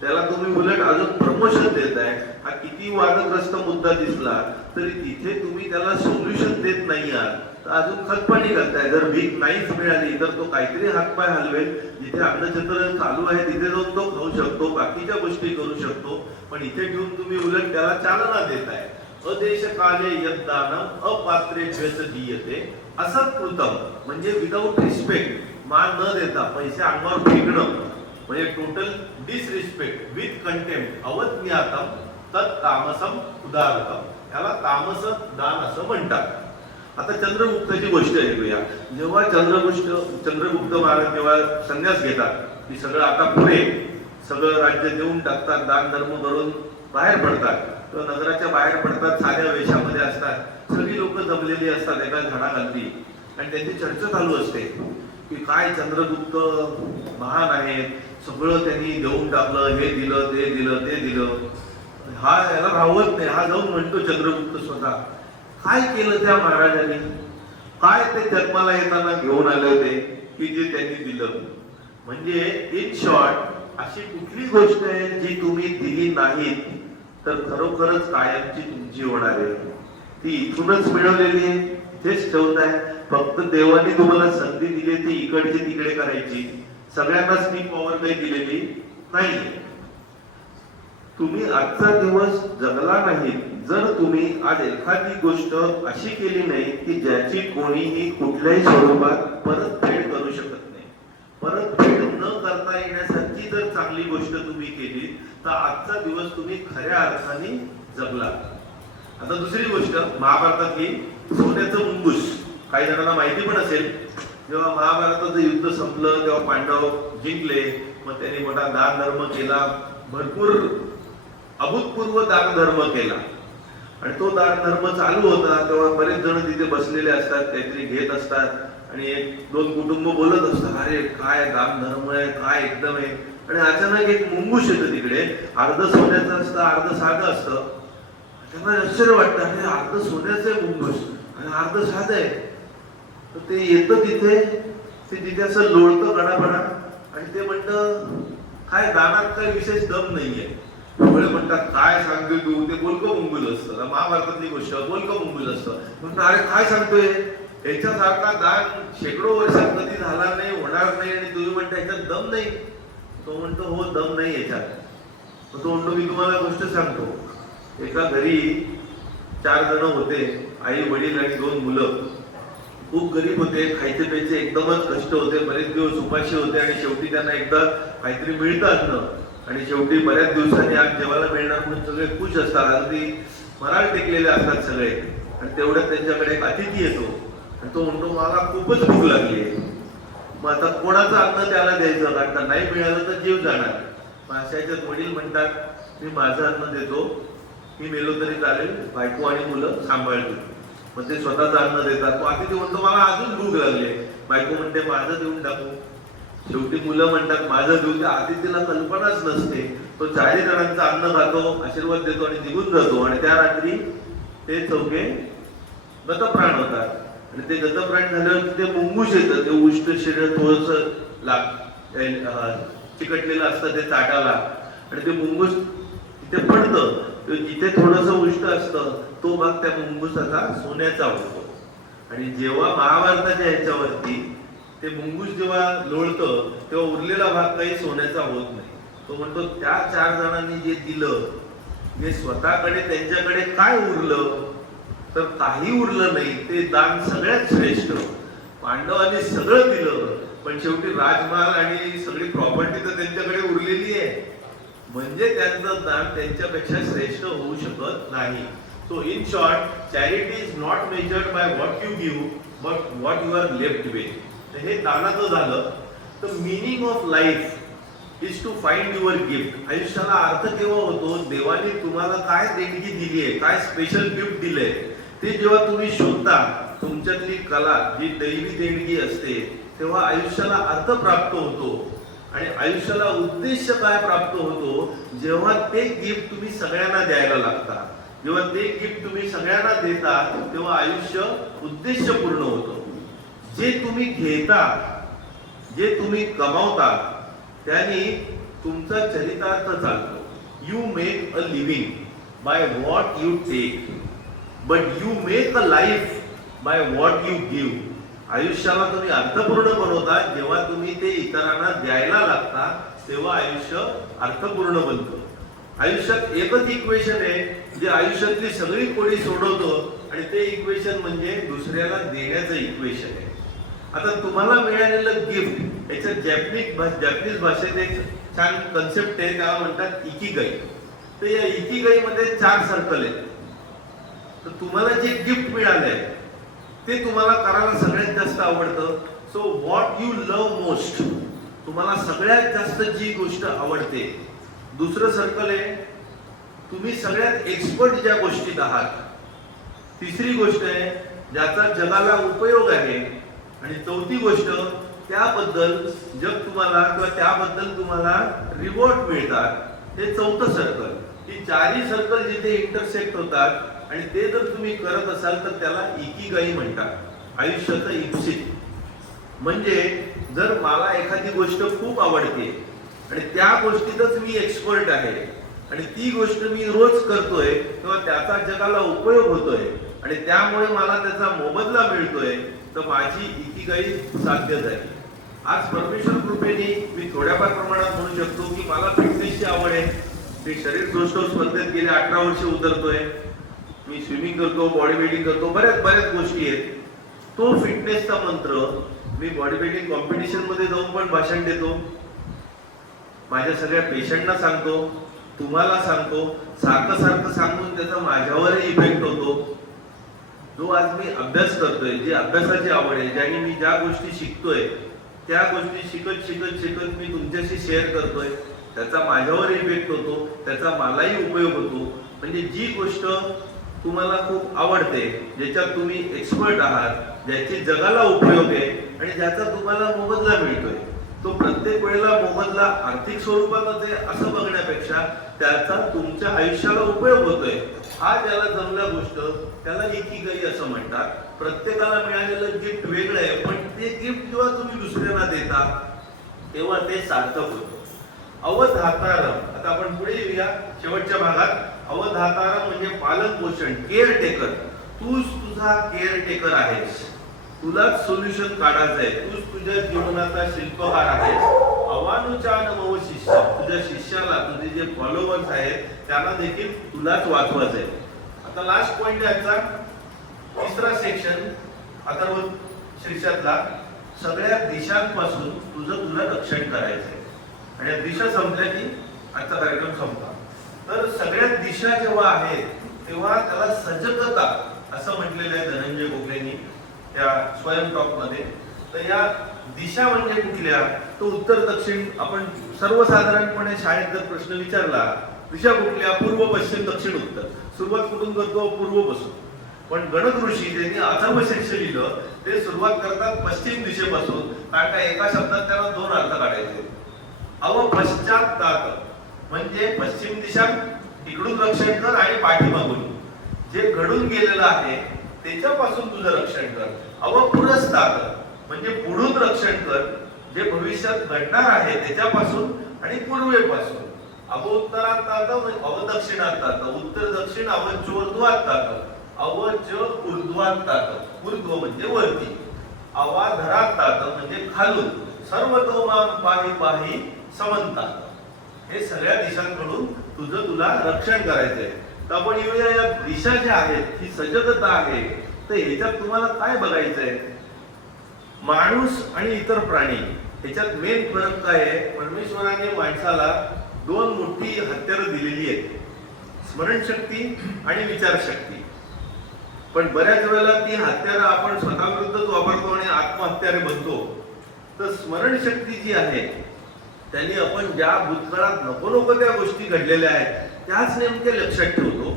त्याला तुम्ही उलट अजून प्रमोशन देताय. हा किती वादग्रस्त मुद्दा दिसला तरी तिथे तुम्ही त्याला सोल्युशन देत नाही आहात, तर अजून खतपाणी करताय. जर भीक नाहीच मिळाली तर तो काहीतरी हातपाय हलवेल, जिथे अन्नछत्र चालू आहे तिथे जाऊन तो खाऊ शकतो, बाकीच्या गोष्टी करू शकतो. पण इथे ठेवून तुम्ही उलट त्याला चालना देताय. अदेश काले यद्दानम अपात्रेभ्य दीयते असत्कृतम, म्हणजे विदाउट रिस्पेक्ट, मान न देता पैसे अंगावर फेकणं, म्हणजे टोटल डिसरिस्पेक्ट विथ कंटेम्प्ट. अवज्ञातम तत् तामसम उदारतम, याला तामस दान असं म्हणतात. आता चंद्रगुप्ताची गोष्ट ऐकूया. जेव्हा चंद्रगुप्त महाराज जेव्हा संन्यास घेतात की सगळं आता पुढे सगळं राज्य देऊन टाकतात, दान धर्म करून बाहेर पडतात, किंवा नगराच्या बाहेर पडतात, साध्या वेशामध्ये असतात, सगळी लोक जमलेली असतात एका झाडाखाली आणि त्यांची चर्चा चालू असते की काय चंद्रगुप्त महान आहेत, सगळं त्यांनी देऊन टाकलं, हे दिलं ते दिलं ते दिलं. हा याला राहत नाही, हा जाऊन म्हणतो चंद्रगुप्त स्वतः, काय केलं त्या महाराजांनी, काय ते जन्माला येताना घेऊन आले होते की जे त्यांनी दिलं. म्हणजे इन शॉर्ट अशी कुठली गोष्ट आहे जी तुम्ही दिली नाहीत तर खरोखरच कायमची तुमची होणार आहे, ती इथूनच मिळवलेली आहे, तेच ठेवताय. फक्त देवाने तुम्हाला संधी दिली ती इकडची तिकडे करायची, सगळ्यांनाच ती पॉवर काही दिलेली नाही. तुम्ही आजचा दिवस जगला नाही जर तुम्ही आज एखादी गोष्ट अशी केली नाही की ज्याची कोणीही कुठल्याही स्वरूपात परतफेड करू शकत नाही. परतफेड न करता येण्यासारखी जर चांगली गोष्ट तुम्ही केली तर आजचा दिवस तुम्ही खऱ्या अर्थाने जगला. आता दुसरी गोष्ट महाभारतातली सोन्याचं मुंगूस. काही जणांना माहिती पण असेल, जेव्हा महाभारताचं युद्ध संपलं तेव्हा पांडव जिंकले, मग त्यांनी मोठा दान धर्म केला, भरपूर अभूतपूर्व दान धर्म केला. आणि तो दान धर्म चालू होता तेव्हा बरेच जण तिथे बसलेले असतात, काहीतरी घेत असतात आणि एक दोन कुटुंब बोलत असतात, अरे काय दान धर्म आहे, काय एकदम आहे. आणि अचानक एक मुंगूस येतं तिकडे, अर्ध सोन्याचं असतं अर्ध साधं असतं. त्यांना आश्चर्य वाटतं, अरे अर्ध सोन्याचं आहे मुंगूस आणि अर्ध साधं आहे. तर ते येतं तिथे, ते तिथे असं लोळतं गडापडा आणि ते म्हणतं काय दानात काही विशेष दम नाहीये. सगळे म्हणतात काय सांगतोय तू, ते बोलकं मुंगूल असतं, महाभारतातली गोष्ट बोलकं मुंगूल असतं. म्हणतो अरे काय सांगतोय, याच्यासारखा दान शेकडो वर्षात कधी झाला नाही, होणार नाही आणि तुम्ही म्हणता याच्यात दम नाही. तो म्हणतो हो दम नाही याच्यात. तो म्हणतो मी तुम्हाला गोष्ट सांगतो, एका घरी 4 जण होते, आई वडील आणि 2 मुलं. खूप गरीब होते, खायचे प्यायचे एकदमच कष्ट होते, बरेच दिवस उपाशी होते आणि शेवटी त्यांना एकदा काहीतरी मिळतं अन्न आणि शेवटी बऱ्याच दिवसांनी आज जेवायला मिळणार म्हणून सगळे खुश असतात, अगदी मराळ टेकलेले असतात सगळे. आणि तेवढ्यात त्यांच्याकडे एक अतिथी येतो आणि तो म्हणतो मला खूपच भूक लागली आहे, मग आता कोणाचं अन्न त्याला द्यायचं, कारण नाही मिळालं तर जीव जाणार. माशाच्यात वडील म्हणतात मी माझं अन्न देतो, मी मेलो तरी चालेल, बायको आणि मुलं सांभाळतील. मग ते स्वतःचं अन्न देतात. तो अतिथी म्हणतो मला अजून भूक लागली, बायको म्हणते माझं देऊन टाकू. शेवटी मुलं म्हणतात माझं देऊ. त्या अतिथीला कल्पनाच नसते, तो 4 जणांचं अन्न खातो, आशीर्वाद देतो आणि निघून जातो. आणि त्या रात्री ते चौघे गतप्राण होतात. आणि ते गतप्राण झाल्यावर तिथे मुंगूस येतं, ते उष्ट शरीर थोडस चिकटलेलं असतं ते चाटाला, आणि ते मुंगूस तिथे पडतं. जिथे थोडस उष्ट असतं तो भाग त्या मुंगुसाचा सोन्याचा होतो. आणि जेव्हा महाभारताच्या ह्याच्यावरती ते मुंगूस जेव्हा लोळतं तेव्हा उरलेला भाग काही सोन्याचा होत नाही. तो म्हणतो त्या 4 जणांनी जे दिलं, जे स्वतःकडे त्यांच्याकडे काय उरलं तर काही उरलं नाही. ते दान सगळ्यात श्रेष्ठ. पांडवांनी सगळं दिलं पण शेवटी राजमहाल आणि सगळी प्रॉपर्टी तर त्यांच्याकडे उरलेली आहे, म्हणजे त्यांचं दान त्यांच्यापेक्षा श्रेष्ठ होऊ शकत नाही. So in short, charity is not measured by what you give but what you are left with. हे दानाचं झालं. तर meaning of life is to find your gift. आयुष्याला अर्थ केव्हा होतो, देवाने तुम्हाला काय देणगी दिली आहे, काय स्पेशल गिफ्ट दिलंय ते जेव्हा तुम्ही शोधता, तुमच्यातली कला जी दैवी देणगी असते, तेव्हा आयुष्याला अर्थ प्राप्त होतो. आणि आयुष्याला उद्देश काय प्राप्त होतो, जेव्हा ते गिफ्ट तुम्ही सगळ्यांना द्यायला लागता. जेव्हा ते गिफ्ट तुम्ही सगळ्यांना देता तेव्हा आयुष्य उद्देशपूर्ण होतं. जे तुम्ही घेता, जे तुम्ही कमावता, त्याने तुमचा चरितार्थ चालतो. You make a living by what you take, but you make a life by what you give. आयुष्याला तुम्ही अर्थपूर्ण बनवता जेव्हा तुम्ही ते इतरांना द्यायला लागता, तेव्हा आयुष्य अर्थपूर्ण बनतं. आयुष्यात एकच इक्वेशन आहे जे आयुष्यातली सगळी कोडी सोडवतो, आणि ते इक्वेशन म्हणजे दुसऱ्याला देण्याचं इक्वेशन आहे. आता तुम्हाला मिळालेलं गिफ्ट, याच्यात जॅपनीज भाषेत एक छान कन्सेप्ट आहे, त्याला म्हणतात इकिगाई. तर या इकिगाई मध्ये 4 सर्कल आहेत. तर तुम्हाला जे गिफ्ट मिळालंय ते तुम्हाला करायला सगळ्यात जास्त आवडतं. So what you love most, तुम्हाला सगळ्यात जास्त जी गोष्ट आवडते. दुसरं सर्कल आहे तुम्ही सगळ्यात एक्सपर्ट ज्या गोष्टीत आहात. तिसरी गोष्ट आहे ज्याचा जगाला उपयोग आहे. आणि चौथी गोष्ट त्याबद्दल जग तुम्हाला किंवा त्याबद्दल तुम्हाला रिवॉर्ड मिळतात. हे चौथं सर्कल. ही चारही सर्कल जिथे इंटरसेक्ट होतात आणि ते जर तुम्ही करत असाल तर त्याला इकिगाई म्हणतात. आयुष्याचं इप्सित. म्हणजे जर मला एखादी गोष्ट खूप आवडते आणि त्या गोष्टीतच मी एक्सपर्ट आहे आणि ती गोष्ट मी रोज करतोय किंवा त्याचा जगाला उपयोग होतोय आणि त्यामुळे मला त्याचा मोबदला मिळतोय तर माझी इकिगाई साध्य झाली. आज परमेश्वर कृपेने मी थोड्याफार प्रमाणात म्हणू शकतो की मला फिटनेसची आवड आहे. मी शरीर सौष्ठव स्पर्धेत गेले 18 वर्ष उतरतोय. मी स्विमिंग करतो, बॉडी बिल्डिंग करतो, बऱ्याच गोष्टी आहेत. तो फिटनेसचा मंत्र मी बॉडी बिल्डिंग कॉम्पिटिशन मध्ये जाऊन पण भाषण देतो. माझ्या सगळ्या पेशंटना सांगतो, तुम्हाला सांगतो. सारखं सांगून त्याचा माझ्यावरही इफेक्ट होतो. जो आज मी अभ्यास करतोय, जी अभ्यासाची आवड आहे, ज्याने मी ज्या गोष्टी शिकतोय त्या गोष्टी शिकत मी तुमच्याशी शेअर करतोय, त्याचा माझ्यावर इफेक्ट होतो, त्याचा मलाही उपयोग होतो. म्हणजे जी गोष्ट तुम्हाला खूप आवडते, ज्याच्यात तुम्ही एक्सपर्ट आहात, ज्याची जगाला उपयोग आहे आणि ज्याचा तुम्हाला मोबदला मिळतोय, तो प्रत्येक वेळेला मोबदला आर्थिक स्वरूपात आहे असं बघण्यापेक्षा त्याचा तुमच्या आयुष्याला उपयोग होतोय, हा ज्याला जमल्या गोष्ट त्याला इकिगाई असं म्हणतात. प्रत्येकाला मिळालेलं गिफ्ट वेगळं आहे, पण ते गिफ्ट जेव्हा तुम्ही दुसऱ्यांना देता तेव्हा ते सार्थक होतं. अवधातारम. आता आपण पुढे येऊया शेवटच्या भागात. अवधातारम म्हणजे पालन पोषण, केअर टेकर. तूच तुझा केअर टेकर आहेस. तुलाच सोल्युशन काढायचं आहे. तूच तुझ्या जीवनाचा शिल्पकार आहेस. अवानुचान मव शिष्य. तुझ्या शिष्याला, तुझे जे फॉलोअर्स आहेत त्यांना देखील तुलाच वाचवायचं आहे. आता लास्ट पॉइंट आहे आजचा, तिसरा सेक्शन अथर्व शीर्षातला. सगळ्या दिशांपासून तुला रक्षण करायचं आहे. आणि दिशा संपल्या की आजचा कार्यक्रम संपला. तर सगळ्या दिशा जेव्हा आहेत तेव्हा त्याला सजगता असं म्हटलेलं आहे धनंजय गोखलेंनी त्या स्वयं टॉक मध्ये. तर या दिशा म्हणजे कुठल्या, तो उत्तर दक्षिण. आपण सर्वसाधारणपणे शाळेत जर प्रश्न विचारला दिशा कुठल्या, पूर्व पश्चिम दक्षिण उत्तर. सुरुवात कुठून करतो, पूर्वपासून. पण गणक ऋषी त्यांनी अथर्व शीर्ष लिहिलं, ते सुरुवात करतात पश्चिम दिशेपासून. कारण का एका शब्दात त्याला दोन अर्थ काढायचे. अवपश्चातात म्हणजे पश्चिम दिशा, इकडून रक्षण कर आणि पाठीमागून जे घडून गेलेलं आहे त्याच्यापासून तुझं रक्षण कर. अवपुरस्तात म्हणजे पुढून रक्षण कर, जे भविष्यात घडणार आहे त्याच्यापासून आणि पूर्वेपासून. अवोत्तरातात अवदक्षिणातात, उत्तर दक्षिण अवचोर्ध्वातात, अवच ऊर्ध्वातात, ऊर्ध्व म्हणजे वरती. अवाधरातात म्हणजे खालून. सर्वतोमाम पाही पाही समंतात. हे सगळ्या दिशांकडून तुला रक्षण करायचंय. तर आपण येऊया या दिशा ज्या आहेत, ही सजगता आहे. तर ह्याच्यात तुम्हाला काय बघायचंय, माणूस आणि इतर प्राणी ह्याच्यात मेन फरक काय आहे. परमेश्वराने माणसाला दोन मोठी हत्यारं दिलेली आहेत, स्मरणशक्ती आणि विचारशक्ती. पण बऱ्याच वेळेला ती हत्यारं आपण स्वतःविरुद्धच वापरतो आणि आत्महत्यारे बनतो. तर स्मरणशक्ती जी आहे त्यांनी आपण ज्या भूतकाळात नको त्या गोष्टी घडलेल्या आहेत त्याच नेमके लक्षात ठेवतो.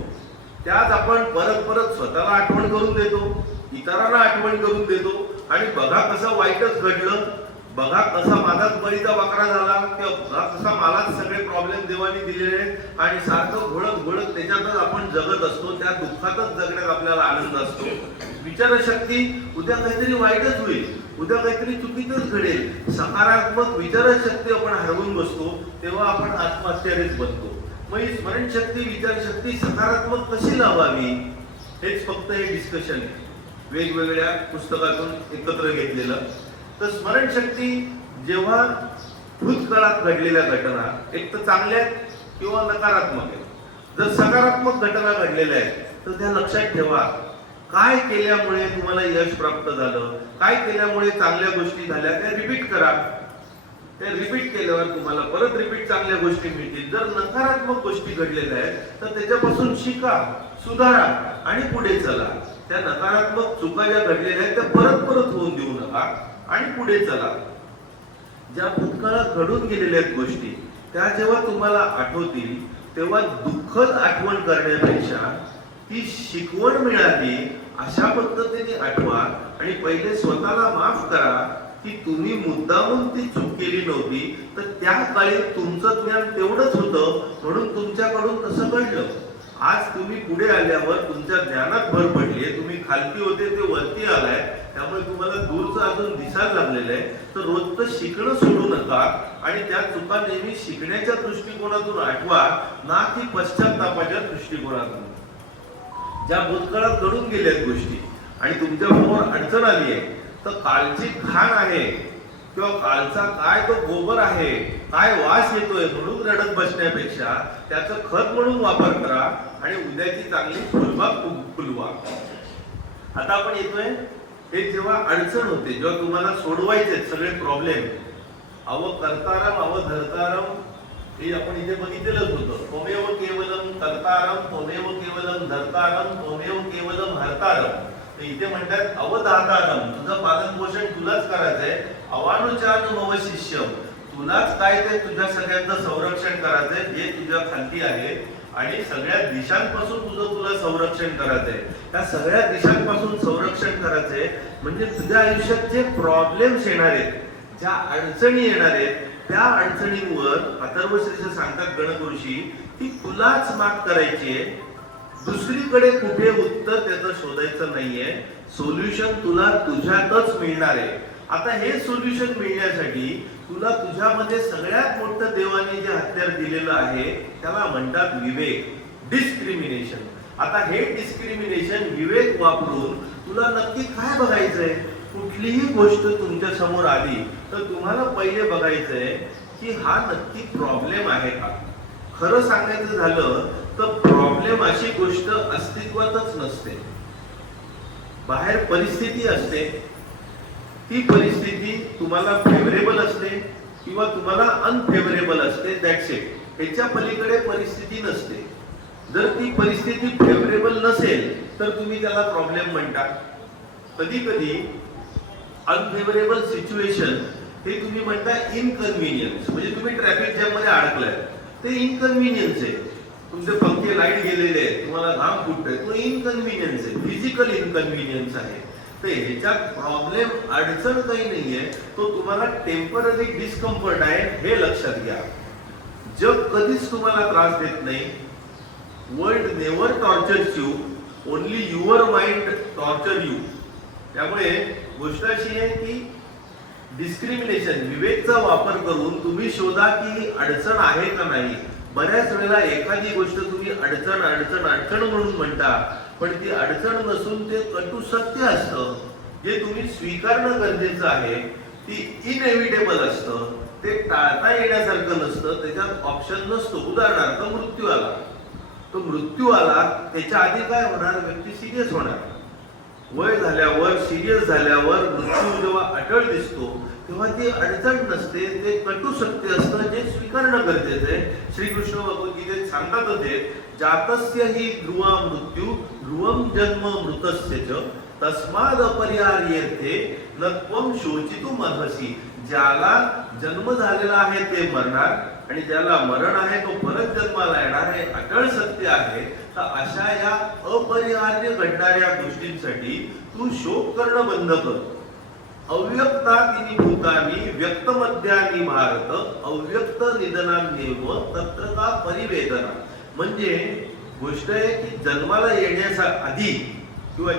त्याच आपण परत स्वतःला आठवण करून देतो, इतरांना आठवण करून देतो. आणि बघा कसं वाईटच घडलं, बघा कसा माझाच बळीचा बकरा झाला, किंवा बघा कसा मलाच सगळे प्रॉब्लेम देवाने दिलेले आहेत आणि सारखं घोळत त्याच्यातच आपण जगत असतो. त्या दुःखातच जगण्यात आपल्याला आनंद असतो. विचारशक्ती, उद्या काहीतरी वाईटच होईल, उद्या काहीतरी चुकीचंच घडेल. सकारात्मक विचारशक्ती आपण हरवून बसतो तेव्हा आपण आत्महत्यारेच बनतो. मग ही स्मरणशक्ती, विचारशक्ती सकारात्मक कशी लावावी हेच फक्त हे डिस्कशन आहे, वेगवेगळ्या पुस्तकातून एकत्र घेतलेलं. तर स्मरणशक्ती जेव्हा भूतकाळात घडलेल्या घटना एक तर चांगल्या आहेत किंवा नकारात्मक आहेत. जर सकारात्मक घटना घडलेल्या आहेत तर त्या लक्षात ठेवा. काय केल्यामुळे तुम्हाला यश प्राप्त झालं, काय केल्यामुळे चांगल्या गोष्टी झाल्या, त्या रिपीट करा. ते रिपीट केल्यावर तुम्हाला परत रिपीट चांगल्या गोष्टी मिळतील. जर नकारात्मक गोष्टी घडलेल्या आहेत तर त्याच्यापासून शिका, सुधारा आणि पुढे चला. त्या नकारात्मक चुका ज्या घडलेल्या आहेत त्या परत होऊन देऊ नका आणि पुढे चला. ज्या भूतकाळात घडून गेलेल्या आहेत गोष्टी त्या जेव्हा तुम्हाला आठवतील तेव्हा दुःखद आठवण करण्यापेक्षा ती शिकवण मिळाली अशा पद्धतीने आठवा आणि पहिले स्वतःला माफ करा की तुम्ही मुद्दामून ती चूक केली नव्हती, तर त्या काळी तुमचं ज्ञान तेवढंच होतं म्हणून तुमच्याकडून तसं घडलं. आज तुम्ही पुढे आल्यावर तुमच्या ज्ञानात भर पडली, तुम्ही खालती होते ते वरती आलाय, त्यामुळे तुम्हाला दूरचं अजून दिसायला लागलेलं आहे. तर रोजचं शिकणं सोडू नका आणि त्या चुका नेहमी शिकण्याच्या दृष्टिकोनातून आठवा, ना की पश्चात्तापाच्या दृष्टिकोनातून. ज्या भूतकाळात घडून गेल्यात गोष्टी आणि तुमच्या समोर अडचण आली आहे, तर कालची घाण आहे किंवा कालचा काय तो गोबर आहे, काय वास येतोय म्हणून रडत बसण्यापेक्षा त्याचं खत म्हणून वापर करा आणि उद्याची चांगली फुलबाग फुलवा. आता आपण येतोय हे जेव्हा अडचण होते, जेव्हा तुम्हाला सोडवायचे सगळे प्रॉब्लेम, अव कर्तारम अव धर्तारम, हे आपण इथे बघितलेलंच होतं. त्वमेव केवलम कर्तारम, त्वमेव केवलम धर्तारम, त्वमेव केवलम हर्तारम. इथे म्हणतात अवधातारम, तुझं पालन पोषण तुलाच करायचंय. अवानुचानुमव शिष्यम, तुलाच काय ते तुझ्या सगळ्यांचं संरक्षण करायचंय जे तुझ्या खाली आहे आणि सगळ्या दिशांपासून तुला संरक्षण करायचंय. त्या सगळ्या दिशांपासून संरक्षण करायचंय म्हणजे तुझ्या आयुष्यात जे प्रॉब्लेम्स येणार आहेत, ज्या अडचणी येणार आहेत, त्या अडचणींवर अथर्वशीर्ष सांगतात गणक ऋषी की तुलाच मात करायची आहे. दुसरीकडे कुठे उत्तर त्याचं शोधायचं नाहीये. सोल्युशन तुला तुझ्यातच मिळणार आहे. आता हे सोल्युशन मिळण्यासाठी तुला तुझ्यामध्ये सगळ्यात मोठं देवाने जे हत्यार दिलेलं आहे त्याला म्हणतात विवेक, डिस्क्रिमिनेशन. आता हे डिस्क्रिमिनेशन विवेक वापरून तुला नक्की काय बघायचंय. कुठलीही गोष्ट तुमच्या समोर आली तर तुम्हाला पहिले बघायचंय की हा नक्की प्रॉब्लेम आहे का. खरं सांगायचं झालं तर प्रॉब्लेम अशी गोष्ट अस्तित्वातच नसते. बाहेर परिस्थिती असते, ती परिस्थिती तुम्हाला फेवरेबल असते किंवा तुम्हाला अनफेवरेबल असते, दॅट्स इट. याच्या पलीकडे परिस्थिती नसते. जर ती परिस्थिती फेवरेबल नसेल तर तुम्ही त्याला प्रॉब्लेम म्हणता. कधी कधी अनफेवरेबल सिच्युएशन हे तुम्ही म्हणता इनकन्व्हिनियन्स. म्हणजे तुम्ही ट्रॅफिक जॅम मध्ये अडकलाय, ते इनकन्व्हिनियन्स आहे. तुमचे पंखे लाईट गेलेले आहेत, तुम्हाला घाम फुटतोय, तो इनकन्व्हिनियन्स आहे, फिजिकल इनकन्व्हिनियन्स आहे. तर ह्याच्यात प्रॉब्लेम अडचण काही नाहीये, तो तुम्हाला टेम्पररी डिस्कम्फर्ट आहे हे लक्षात घ्या. जग कधीच तुम्हाला त्रास देत नाही. World never tortures you, only your mind torture you. त्यामुळे गोष्ट अशी आहे की डिस्क्रिमिनेशन, विवेकचा वापर करून तुम्ही शोधा की अडचण आहे का नाही. बऱ्याच वेळेला एखादी गोष्ट तुम्ही अडचण अडचण अडचण म्हणून म्हणता, पण ती अडचण नसून ते कटू सत्य असतं जे तुम्ही स्वीकारणं गरजेचं आहे. ती इनएव्हिटेबल असतं, ते टाळता येण्यासारखं नसतं, त्याच्यात ऑप्शन नसतो. उदाहरणार्थ मृत्यू आला, तो मृत्यू आला त्याच्या आधी काय होणार, व्यक्ती सिरियस होणार. वय झाल्यावर, सिरियस झाल्यावर मृत्यू जेव्हा अटळ दिसतो तेव्हा ती अडचण नसते, ते कटू सत्य असतं जे स्वीकारणं गरजेचं आहे. श्रीकृष्ण भगवद्गीतेत सांगतातच आहे, जातस्य हि ध्रुवा मृत्यू ध्रुवम जन्म मृतस्य च तस्माद अपरिहार्येथे न त्वं शोचितुम अर्हसि. ज्याला जन्म झालेला आहे ते मरणार आणि ज्याला मरण आहे तो परत जन्माला येणार, हे अटळ सत्य आहे. तर अशा या अपरिहार्य घडणाऱ्या गोष्टींसाठी तू शोक करणं बंद कर. अव्यक्तानि भूतानि व्यक्तमध्यानि भारत अव्यक्त निधनान्येव तत्र का परिवेदना. म्हणजे गोष्ट आहे की जन्माला येण्याच्या आधी किंवा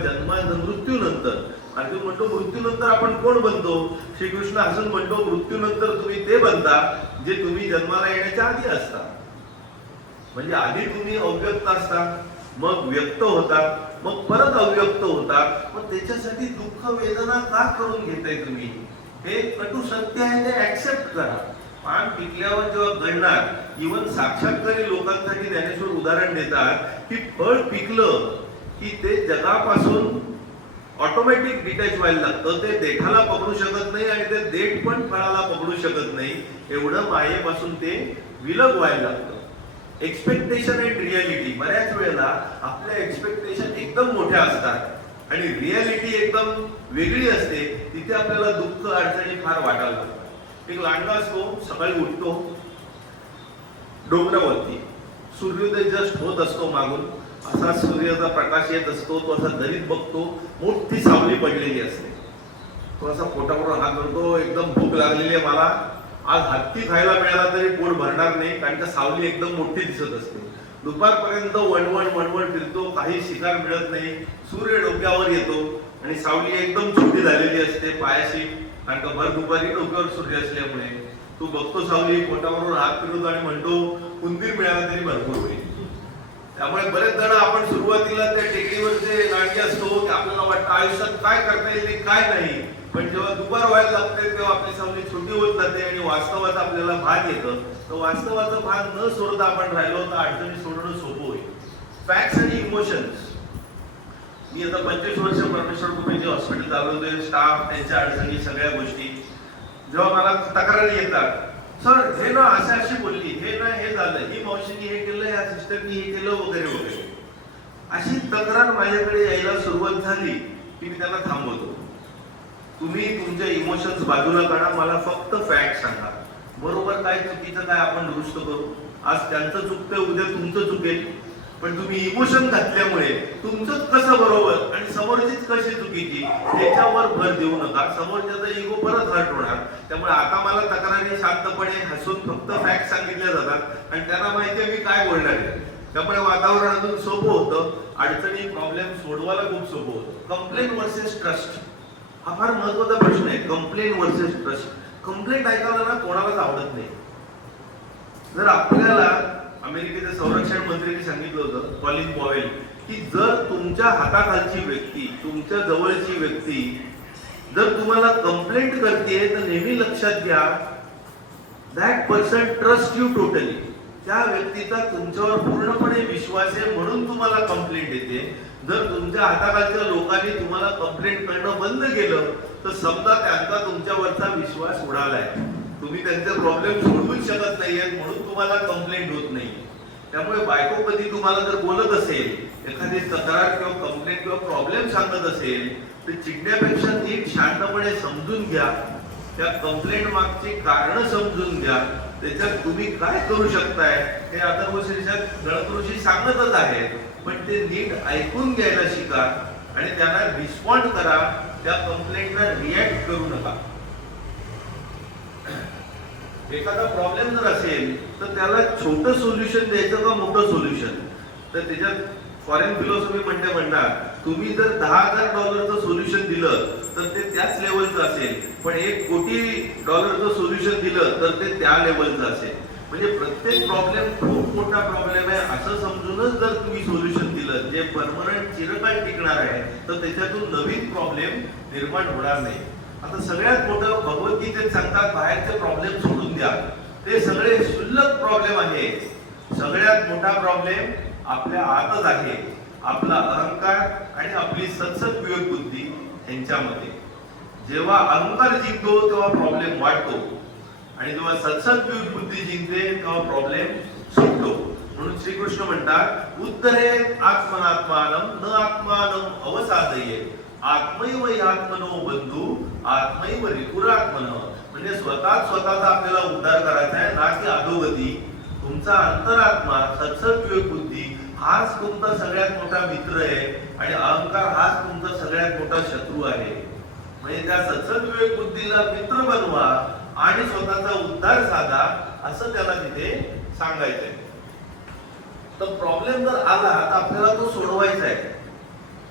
मृत्यूनंतर, अर्जुन म्हणतो मृत्यूनंतर आपण कोण बनतो. श्रीकृष्ण हसून म्हणतो मृत्यूनंतर तुम्ही ते बनता जे तुम्ही जन्माला येण्याच्या आधी असता. म्हणजे आधी तुम्ही अव्यक्त असता, मग व्यक्त होता, मग परत अव्यक्त होता. मग त्याच्यासाठी दुःख वेदना का करून घेताय तुम्ही. हे कटू सत्य आहे, ते ऍक्सेप्ट करा. पान पिकल्यावर जेव्हा गळणार, इव्हन साक्षात्कारी लोकांसाठी ज्ञानेश्वर उदाहरण देतात की फळ पिकलं की ते जगापासून ऑटोमॅटिक डिटॅच व्हायला लागतं. ते देठाला पकडू शकत नाही आणि ते देठ पण फळाला पकडू शकत नाही. एवढं मायेपासून ते विलग व्हायला लागतं. एक्सपेक्टेशन अँड रियालिटी, बऱ्याच वेळेला आपल्या एक्सपेक्टेशन एकदम मोठ्या असतात आणि रियालिटी एकदम वेगळी असते. तिथे आपल्याला दुःख अडचणी फार वाटायला लागतात. एक लांडगा असतो, सकाळी उठतो डोंगरावरती, सूर्योदय जस्ट होत असतो मागून, असा सूर्याचा प्रकाश येत असतो, तो असा दरीत बघतो, मोठी सावली पडलेली असते, तो असा पोटावर हात धरतो, एकदम भूक लागलेली आहे मला, आज हत्ती खायला मिळाला तरी पोट भरणार नाही, कारण का सावली एकदम मोठी दिसत असते. दुपारपर्यंत वणवण वणवण फिरतो, काही शिकार मिळत नाही, सूर्य डोक्यावर येतो आणि सावली एकदम छोटी झालेली असते पायाशी, कारण का भर दुपारी डोक्यावर सूर्य असल्यामुळे तू बघतो सावली, पोटावर हात फिरवतो आणि म्हणतो उंदीर मिळाला तरी भरपूर होईल. त्यामुळे बरेच जण आपण सुरुवातीला त्या टेकडीवरचे नाटके असतो की आपल्याला वाटतं आयुष्यात काय करता येईल काय नाही, पण जेव्हा दुपार व्हायला लागते तेव्हा आपली सावली छोटी होत जाते आणि वास्तवाचं आपल्याला भान येतं. तर वास्तवाचं भान न सोडता आपण राहिलो तर अडचणी सोडणं सोपं होईल. फॅक्ट्स आणि इमोशन्स. मी आता 25 वर्ष परमेश्वर कृपेचे हॉस्पिटल चालवतोय, स्टाफ, त्यांच्या अडचणी, सगळ्या गोष्टी जेव्हा मला तक्रारी येतात, सर हे ना अशी बोलली, हे ना हे झालं, ही मावशीने हे केलं, या सिस्टरनी हे केलं वगैरे वगैरे, अशी तक्रार माझ्याकडे यायला सुरुवात झाली की मी त्यांना थांबवतो. तुम्ही तुमचे इमोशन्स बाजूला काढा, मला फक्त फॅक्ट सांगा, बरोबर काय चुकीचं काय आपण दुरुस्त करू. आज त्यांचं चुकतंय, उद्या तुमचं चुकेल, पण तुम्ही इमोशन घातल्यामुळे तुमचं कसं बरोबर आणि समोरचीच कशी चुकीची याच्यावर भर देऊ नका. समोरच्याचा इगो परत हर्ट होणार. त्यामुळे आता मला तक्रारी शांतपणे हसून फक्त फॅक्ट सांगितल्या जातात आणि त्यांना माहिती आहे मी काय बोलणार आहे. त्यामुळे वातावरण अजून सोपं होतं, अडचणी प्रॉब्लेम सोडवायला खूप सोपं होतं. कंप्लेन वर्सेस ट्रस्ट हा फार महत्वाचा प्रश्न आहे. Complain versus trust. कंप्लेंट ऐकायला ना कोणालाच आवडत नाही. जर आपल्याला अमेरिकेचे संरक्षण मंत्र्यांनी सांगितलं होतं, कॉलिन पॉवेल, की जर तुमच्या हाताखालची व्यक्ती, तुमच्या जवळची व्यक्ती जर तुम्हाला कंप्लेंट करते तर नेहमी लक्षात घ्या, that person trust you totally. त्या व्यक्तीचा तुमच्यावर पूर्णपणे विश्वास आहे म्हणून तुम्हाला कंप्लेंट येते. जर तुमच्या हाताखालच्या लोकांनी तुम्हाला कंप्लेंट करणं बंद केलं तर समजा त्यांचा तुमच्यावरचा विश्वास उडालाय. तुम्ही त्यांचे प्रॉब्लेम सोडवूच शकत नाहीये म्हणून तुम्हाला कंप्लेंट होत नाही. त्यामुळे बायको कधी तुम्हाला जर बोलत असेल, एखादी तक्रार किंवा कंप्लेंट किंवा प्रॉब्लेम सांगत असेल तर चिडण्यापेक्षा नीट शांतपणे समजून घ्या, त्या कंप्लेंट मागची कारण समजून घ्या, त्याच्यात तुम्ही काय करू शकताय हे अथर्वशीर्षात गणकऋषी सांगतच आहे. पण ते नीट ऐकून घ्यायला शिका आणि त्यांना रिस्पॉन्ड करा, त्या कंप्लेंटला रिॲक्ट करू नका. एखादा प्रॉब्लेम जर असेल तर त्याला छोटं सोल्युशन द्यायचं का मोठं सोल्युशन. तर त्याच्यात फॉरेन फिलॉसॉफी म्हणणार, तुम्ही जर $10,000 सोल्युशन दिलं तर ते त्याच लेवलचं असेल, पण $1,00,00,000 सोल्युशन दिलं तर ते त्या लेवलचं असेल. म्हणजे प्रत्येक प्रॉब्लेम खूप मोठा प्रॉब्लेम आहे असं समजूनच जर तुम्ही सोल्युशन दिलं जे परमनंट चिरकाल टिकणार आहे तर त्याच्यातून नवीन प्रॉब्लेम निर्माण होणार नाही. आता सगळ्यात मोठं भगवद्गीतेत सांगतात, बाहेरचे प्रॉब्लेम सोडून द्या, ते सगळे क्षुल्लक प्रॉब्लेम आहे. सगळ्यात मोठा प्रॉब्लेम आपल्या आतच आहे, आपला अहंकार आणि आपली सत्सद विवेक बुद्धी यांच्यामध्ये. जेव्हा अहंकार जिंकतो तेव्हा प्रॉब्लेम वाढतो आणि जेव्हा सत्सद विवेक बुद्धी जिंकते तेव्हा प्रॉब्लेम सुटतो. म्हणून श्रीकृष्ण म्हणतात, उत्तरे आत्मनात्मानं न आत्मानं अवसादये, आत्मैव आत्मनो बंधू आत्मैव रिपुरात्मनः. म्हणजे स्वतःचा आपल्याला उद्धार करायचा आहे, ना की अधोगती. तुमचा अंतरात्मा, सत्सद विवेक बुद्धी हाच तुमचा सगळ्यात मोठा मित्र आहे आणि अहंकार हाच तुमचा सगळ्यात मोठा शत्रू आहे. म्हणजे त्या सत्सद विवेक बुद्धीला मित्र बनवा आणि स्वतःचा उद्धार साधा, असं त्याला तिथे सांगायचंय. तर प्रॉब्लेम जर आला तर आपल्याला तो सोडवायचा आहे.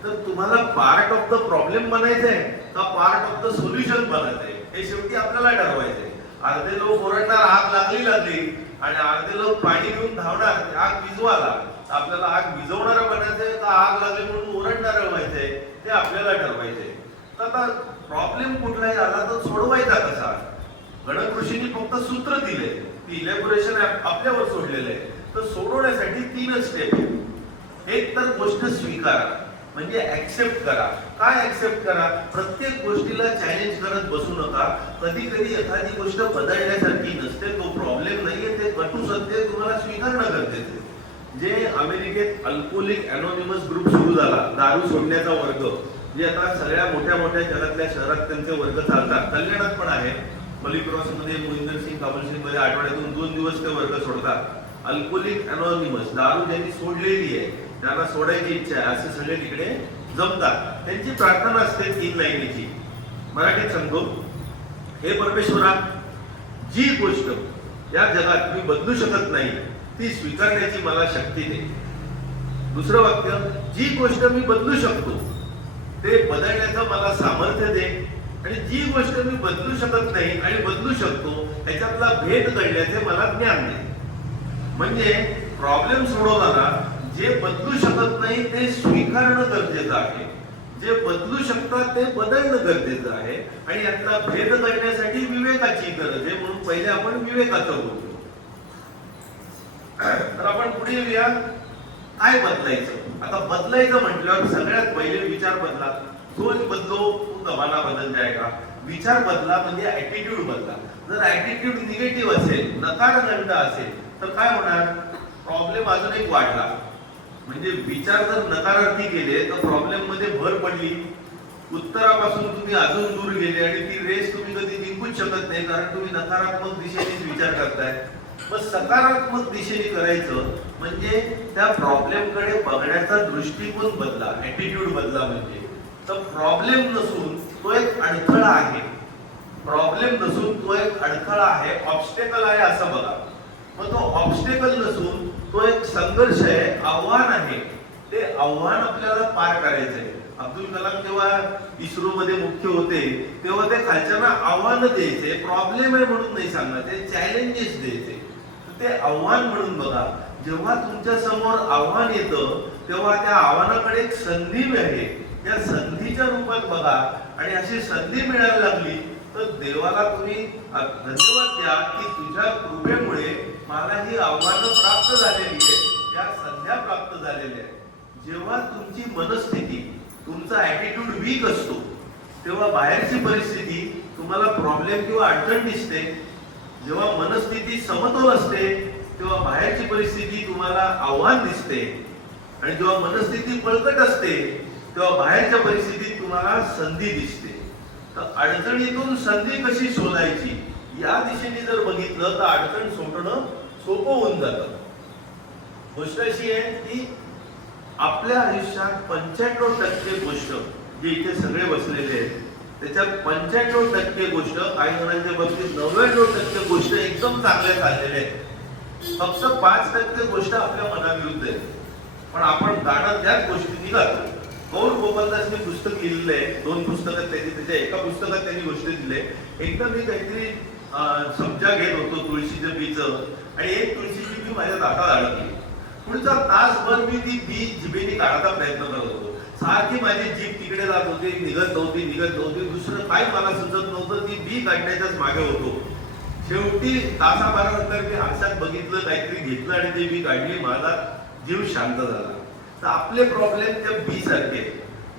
तर तुम्हाला पार्ट ऑफ द प्रॉब्लेम बनायचंय का पार्ट ऑफ द सोल्युशन बनायचंय हे शेवटी आपल्याला ठरवायचंय. अर्धे लोक ओरडणार आग लागली आणि अर्धे लोक पाणी घेऊन धावणार आग विझवायला. आपल्याला आग विझवणारा बनायचंय का आग लागली म्हणून ओरडणारा व्हायचंय ते आपल्याला ठरवायचंय. तर आता प्रॉब्लेम कुठलाही आला तर सोडवायचा कसा. गणकऋषींनी फक्त सूत्र दिले, ती इलॅबोरेशन आपल्यावर सोडलेलं आहे. तर सोडवण्यासाठी 3 स्टेप. एक तर गोष्ट स्वीकारा, म्हणजे ऍक्सेप्ट करा. काय ऍक्सेप्ट करा? प्रत्येक गोष्टीला चॅलेंज करत बसू नका. कधी कधी एखादी गोष्ट बदलण्यासारखी नसते, तो प्रॉब्लेम नाहीये, ते कटू सत्य तुम्हाला स्वीकारणं गरजेचं आहे. जे अमेरिकेत अल्कोहोलिक अनॉनिमस ग्रुप सुरू झाला, दारू सोडण्याचा वर्ग, जे आता सगळ्या मोठ्या जगातल्या शहरात त्यांचे वर्ग चालतात. कल्याणात पण आहे, मलिक्रॉस मध्ये, मोहिंदर सिंग, काबुल सिंग मध्ये आठवड्यातून 2 दिवस ते वर्ग सोडतात. अल्कोहोलिक अनॉनिमस, दारू ज्यांनी सोडलेली आहे, त्यांना सोडायची इच्छा आहे, असे सगळे तिकडे जमतात. त्यांची प्रार्थना असते 3 लाईनीची. मराठीत सांगतो, हे परमेश्वरा, जी गोष्ट या जगात मी बदलू शकत नाही ती स्वीकारण्याची मला शक्ती दे. दुसरं वाक्य, जी गोष्ट मी बदलू शकतो ते बदलण्याचं मला सामर्थ्य दे. आणि जी गोष्ट मी बदलू शकत नाही आणि बदलू शकतो त्याच्यातला भेद कळण्याचे मला ज्ञान दे. म्हणजे प्रॉब्लेम सोडवताना जे बदलू शकत नाही ते स्वीकारणं गरजेचं आहे, जे बदलू शकतात ते बदलणं गरजेचं आहे. आणि यातला भेद करण्यासाठी विवेकाची गरज आहे, म्हणून पहिले आपण विवेकाचं बोलतो. तर आपण पुढे येऊया, काय बदलायचं. आता बदलायचं म्हटल्यावर सगळ्यात पहिले विचार बदला. सोच बदलो तो जमाना बदल जाएगा. विचार बदला म्हणजे ऍटिट्यूड बदला. जर ऍटिट्यूड निगेटिव्ह असेल, नकारखंड असेल, तर काय होणार, प्रॉब्लेम अजून एक वाढला. म्हणजे विचार जर नकारार्थी केले तर प्रॉब्लेम मध्ये भर पडली, उत्तरापासून तुम्ही अजून दूर गेले आणि ती रेस तुम्ही कधी जिंकूच शकत नाही, कारण तुम्ही नकारात्मक दिशेनेच विचार करताय. मग सकारात्मक दिशेने करायचं म्हणजे त्या प्रॉब्लेम कडे बघण्याचा दृष्टिकोन बदला, ऍटिट्यूड बदला. म्हणजे तर प्रॉब्लेम नसून तो एक अडथळा आहे, प्रॉब्लेम नसून तो एक अडथळा आहे, ऑब्स्टेकल आहे असं बघा. मग तो ऑब्स्टेकल नसून तो एक संघर्ष आहे, आव्हान आहे. ते आव्हान आपल्याला पार करायचं आहे. अब्दुल कलाम जेव्हा इस्रो मध्ये मुख्य होते तेव्हा ते खालच्यांना आव्हान द्यायचे, प्रॉब्लेम आहे म्हणून नाही सांगणार, ते चॅलेंजेस द्यायचे. ते आव्हान म्हणून बघा. जेव्हा तुमच्या समोर आव्हान येतं तेव्हा त्या आव्हानाकडे एक संधी आहे, त्या संधीच्या रूपात बघा. आणि अशी संधी मिळायला लागली तर देवाला तुम्ही धन्यवाद द्या की तुझ्या कृपेमुळे मला ही आव्हानं प्राप्त झालेली आहेत, या संध्या प्राप्त झालेल्या आहेत. जेव्हा तुमची मनस्थिती, तुमचा ऍटिट्यूड वीक असतो तेव्हा बाहेरची परिस्थिती तुम्हाला प्रॉब्लेम किंवा अडचण दिसते. जेव्हा मनस्थिती समतोल असते तेव्हा बाहेरची परिस्थिती तुम्हाला आव्हान दिसते. आणि जेव्हा मनस्थिती बळकट असते तेव्हा बाहेरच्या परिस्थितीत तुम्हाला संधी दिसते. तर अडचणीतून संधी कशी शोधायची या दिशेने जर बघितलं तर अडचण सोडणं सोपं होऊन जातं. गोष्ट अशी आहे की आपल्या आयुष्यात 95% गोष्ट, जे इथे सगळे बसलेले आहेत त्याच्यात 95% गोष्ट, काही जणांच्या बाबतीत 99% गोष्ट एकदम चांगल्या चाललेल्या आहेत. फक्त 5% गोष्ट आपल्या मनाविरुद्ध आहे. पण आपण गाणं त्याच गोष्टी निघालो. गौर गोपालदासने पुस्तक लिहिलेलं आहे, 2 पुस्तकात त्याच्या एका पुस्तकात त्यांनी गोष्ट दिली. एकदा मी काहीतरी समजा घेत होतो तुळशीचं बीचं, आणि एक तुळशीची बी माझ्या दातात अडकली. पुढचा तासभर मी ती बी जिभेने काढायचा प्रयत्न करत होतो. सारखी माझी जीभ तिकडे जात होती, निघत नव्हती. दुसरं काही मला सुचत नव्हतं, ती बी काढण्याच्याच मागे होतो. शेवटी तासाभरानंतर मी आरशात बघितलं, काहीतरी घेतलं आणि ती बी काढली. माझा जीव शांत झाला. तर आपले प्रॉब्लेम त्या बी सारखे.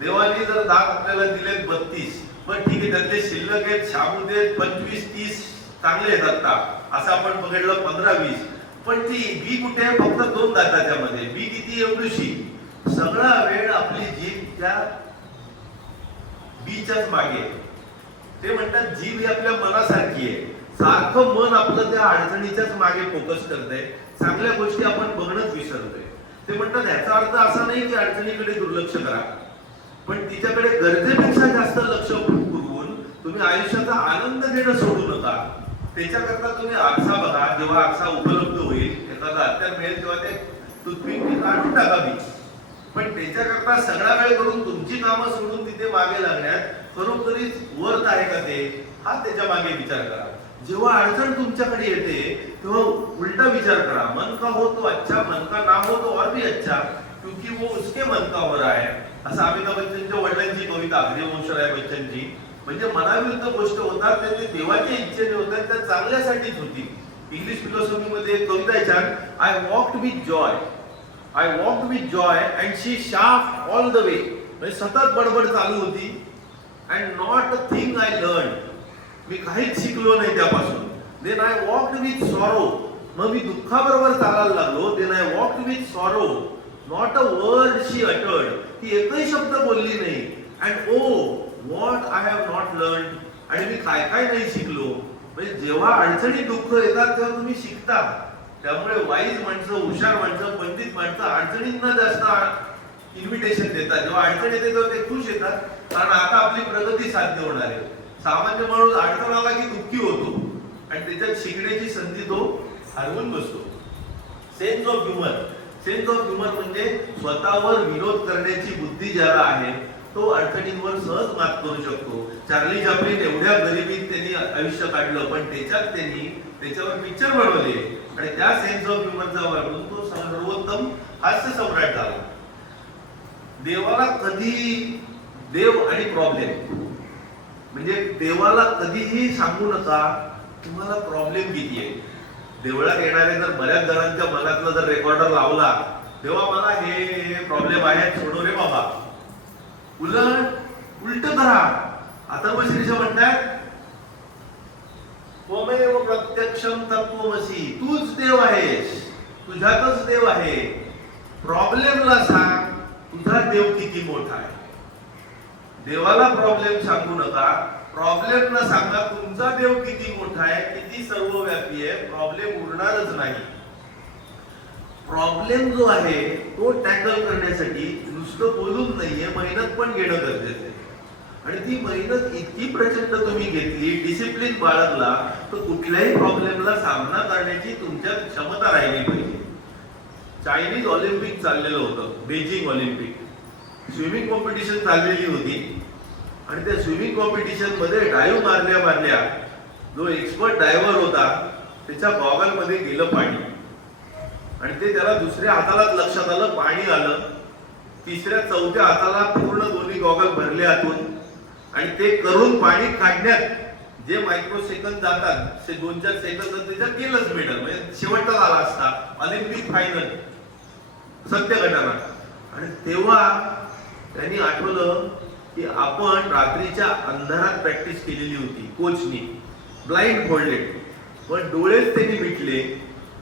देवाने जर दात आपल्याला दिलेत 32, पण ठीक आहे, त्यातले शिल्लक आहेत शाबुदे 25-30 चांगले आहेत आता, असं आपण पकडलं 15-20. पण ती बी कुठे आहे, फक्त 2 दाताच्या मध्ये. बी किती, एवढीशी. सगळा वेळ आपली जीभ त्या बीच्याच मागे. ते म्हणतात जीभ ही आपल्या मनासारखी आहे, सारखं मन आपलं त्या अडचणीच्याच मागे फोकस करतंय, चांगल्या गोष्टी आपण बघणंच विसरतोय. ते म्हणतात याचा अर्थ असा नाही की अडचणीकडे दुर्लक्ष करा, पण तिच्याकडे गरजेपेक्षा जास्त लक्ष पुरवून तुम्ही आयुष्याचा आनंद घेणं सोडू नका. त्याच्याकरता तुम्ही आरसा बघा. जेव्हा आरसा उपलब्ध होईल, एखादा हत्यार मिळेल तेव्हा ते टूथपिक काढून टाकावी. पण त्याच्याकरता सगळा वेळ करून तुमची कामं सोडून तिथे मागे लागण्यात खरोखरीच वर्थ आहे का ते, हा त्याच्या मागे विचार करा. जेव्हा अडचण तुमच्याकडे येते तेव्हा उलटा विचार करा, मन का हो तो अच्छा, मन का ना हो तो और भी अच्छा, क्योंकि वो उसके मन का हो रहा है. असं अमिताभ बच्चनच्या वडिलांची कविता, हरिवंशराय बच्चनची. म्हणजे मनाविरुद्ध गोष्ट होतात ते देवाच्या इच्छेने होतात, त्या चांगल्यासाठीच होती. इंग्लिश फिलॉसॉफी मध्ये एक कविता आहे छान, I walked with joy and she chattered all the way. म्हणजे सतत बडबड चालू होती. And not a thing I learn, मी काहीच शिकलो नाही त्यापासून. Then I walked with sorrow, मग मी दुःखाबरोबर चालायला लागलो. Then I walked with sorrow, not a word she uttered, ती एकही शब्द बोलली नाही. And oh what I have not learn, आणि मी काय काय नाही शिकलो. म्हणजे जेव्हा अडचणी दुःख येतात तेव्हा तुम्ही शिकता. त्यामुळे वाईज माणसं, हुशार माणसं, पंडित माणसं अडचणींना जास्त इन्व्हिटेशन देतात. जेव्हा अडचण येते तेव्हा ते खुश येतात, कारण आता आपली प्रगती साध्य होणार आहे. सामान्य माणूस अडचण आला की दुःखी होतो आणि त्याच्यात शिकण्याची संधी तो हरवून बसतो. सेन्स ऑफ ह्युमर म्हणजे स्वतःवर विरोध करण्याची बुद्धी ज्याला आहे तो अडचणींवर सहज मात करू शकतो. चार्ली चॅप्लिन एवढ्या गरिबीत त्यांनी आयुष्य काढलं, पण त्यांनी त्याच्यावर पिक्चर बनवले आणि त्या सेन्स ऑफ ह्युमरचा वापरून तो सर्वोत्तम हास्य सम्राट झाला. देवाला कधी देव आणि प्रॉब्लेम म्हणजे देवाला कधीही सांगू नका तुम्हाला प्रॉब्लेम किती आहे. देवळात येणारे जर बऱ्याच जणांच्या मनातला जर रेकॉर्डर लावला, तेव्हा मला हे प्रॉब्लेम आहेत सोडव रे बाबा, उलट करा. आता शीर्ष म्हणतात त्वमेव प्रत्यक्षम तत्त्वमसी, तूच देव आहेस, तुझ्यातच देव आहे. प्रॉब्लेमला सांग तुझा देव किती मोठा आहे. देवाला प्रॉब्लेम सांगू नका, प्रॉब्लेमला सांगा तुमचा देव किती मोठा आहे, किती सर्वव्यापी आहे. प्रॉब्लेम उरणारच नाही. प्रॉब्लेम जो आहे तो टॅकल करण्यासाठी नुसतं बोलून नाहीये, मेहनत पण घेणं गरजेचं आहे. आणि ती मेहनत इतकी प्रचंड तुम्ही घेतली, डिसिप्लिन बाळगला, तर कुठल्याही प्रॉब्लेमला सामना करण्याची तुमच्यात क्षमता राहिली पाहिजे. चायनीज ऑलिम्पिक चाललेलं होतं, बेजिंग ऑलिम्पिक. स्विमिंग कॉम्पिटिशन चाललेली होती आणि त्या स्विमिंग कॉम्पिटिशन मध्ये डायव्ह मारल्या जो एक्सपर्ट डायव्हर होता त्याच्या गॉगल मध्ये गेलं पाणी आणि ते त्याला दुसऱ्या हातालाच लक्षात आलं, पाणी आलं. तिसऱ्या चौथ्या हाताला पूर्ण दोन्ही गॉगल भरले आतून आणि ते करून पाणी काढण्यात जे मायक्रो सेकंद जातात, ते 2-4 सेकंद त्याच्यात गेलंच मेडल, म्हणजे शेवटचा झाला असता ऑलिम्पिक फायनल, सत्य घटना. आणि तेव्हा त्यांनी आठवलं की आपण रात्रीच्या अंधारात प्रॅक्टिस केलेली होती कोचनी, ब्लाइंड फोल्डेड, पण डोळेच त्यांनी मिटले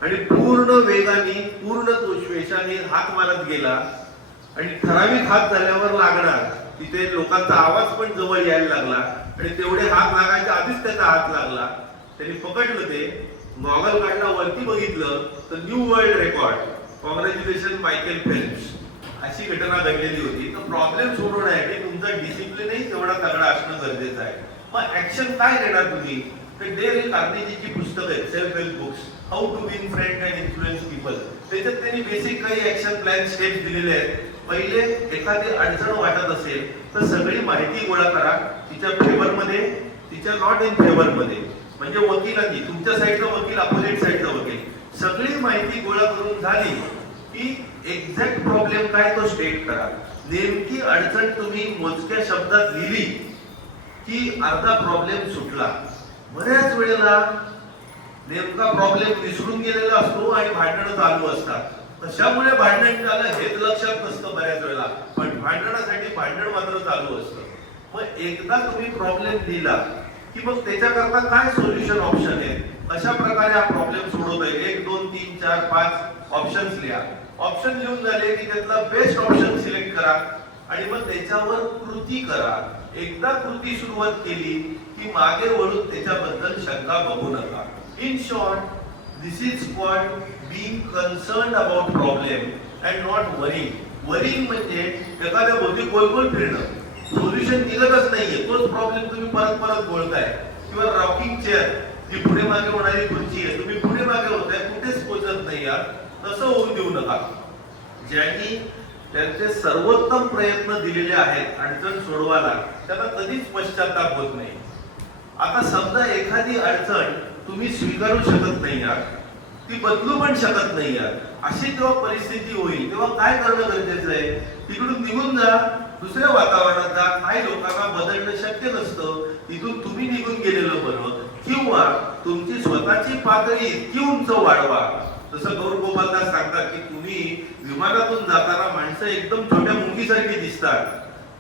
आणि पूर्ण वेगाने, पूर्ण श्वेशाने हात मारत गेला आणि ठराविक हात झाल्यावर लागणार तिथे लोकांचा आवाज पण जवळ यायला लागला आणि तेवढे हात लागायच्या आधीच त्याचा हात लागला. त्यांनी पकडलं, ते गॉगल काढला, वरती बघितलं तर new world record, congratulation Michael Phelps. अशी घटना घडलेली होती. तर प्रॉब्लेम सोडवण्यासाठी तुमचा डिसिप्लिनही तेवढा तगडा असणं गरजेचं आहे. मग ऍक्शन काय घेणार तुम्ही? तर डेल कार्नेगीची पुस्तकं आहेत, self help books, how to win friend and influence people. त्याच्यात त्यांनी बेसिक काही ऍक्शन प्लॅन स्टेप्स दिलेले आहेत. पहिले, एखादी अडचण वाटत असेल तर सगळी माहिती गोळा करा, तिच्या फेवर मध्ये, तिच्या नॉट इन फेवर मध्ये. म्हणजे वकिलांनी, तुमच्या साईडचा वकील, अपोजिट साईडचा वकील, सगळी माहिती गोळा करून झाली की एक्झॅक्ट प्रॉब्लेम काय तो स्टेट करा. नेमकी अडचण तुम्ही मोजक्या शब्दात लिहिली की अर्धा प्रॉब्लेम सुटला. बऱ्याच वेळेला नेमका प्रॉब्लेम विसरून गेलेला असतो आणि भांडणं चालू असतात. कशामुळे भांडण झालं हेच लक्षात नसतं बऱ्याच वेळेला, पण भांडणासाठी भांडण मात्र चालू असतं. मग एकदा तुम्ही प्रॉब्लेम दिला की मग त्याच्याकरता काय सोल्युशन ऑप्शन आहे, कशा प्रकारे हा प्रॉब्लेम सोडवतोय, 1 2 3 4 5 ऑप्शन्स लिहा. ऑप्शन लिहून झाले की त्यातला बेस्ट ऑप्शन सिलेक्ट करा आणि मग त्याच्यावर कृती करा. एकदा कृती सुरुवात केली की मागे वळून त्याच्याबद्दल शंका बघू नका. In short, this is called being concerned about problem and not worrying. Worrying म्हणजे एखाद्या भोवती गोल फिरणं, सोल्युशन निघतच नाहीये, तोच प्रॉब्लेम तुम्ही परत बोलताय. किंवा रॉकिंग चेअर, जी पुढे मागे होणारी खुर्ची आहे, तुम्ही पुढे मागे होताय, कुठेच पोहोचत नाही यार, तसं होऊन देऊ नका. ज्यांनी त्यांचे सर्वोत्तम प्रयत्न दिलेले आहेत अडचण सोडवायला, त्यांना कधीच पश्चाताप होत नाही. आता समजा एखादी अडचण तुम्ही स्वीकारू शकत नाही यार, ती बदलू पण शकत नाही यार, अशी जेव्हा परिस्थिती होईल तेव्हा काय करणं गरजेचं आहे? तिकडून निघून जा, दुसऱ्या वातावरणात जा. काही लोकांना बदलणं शक्य नसतं, तिथून तुम्ही निघून गेलेलं बरं. किंवा तुमची स्वतःची पातळी इतकी उंच वाढवा. जसं गौर गोपालदास सांगतात की तुम्ही विमानातून जाताना माणसं एकदम छोट्या मुंगीसारखी दिसतात,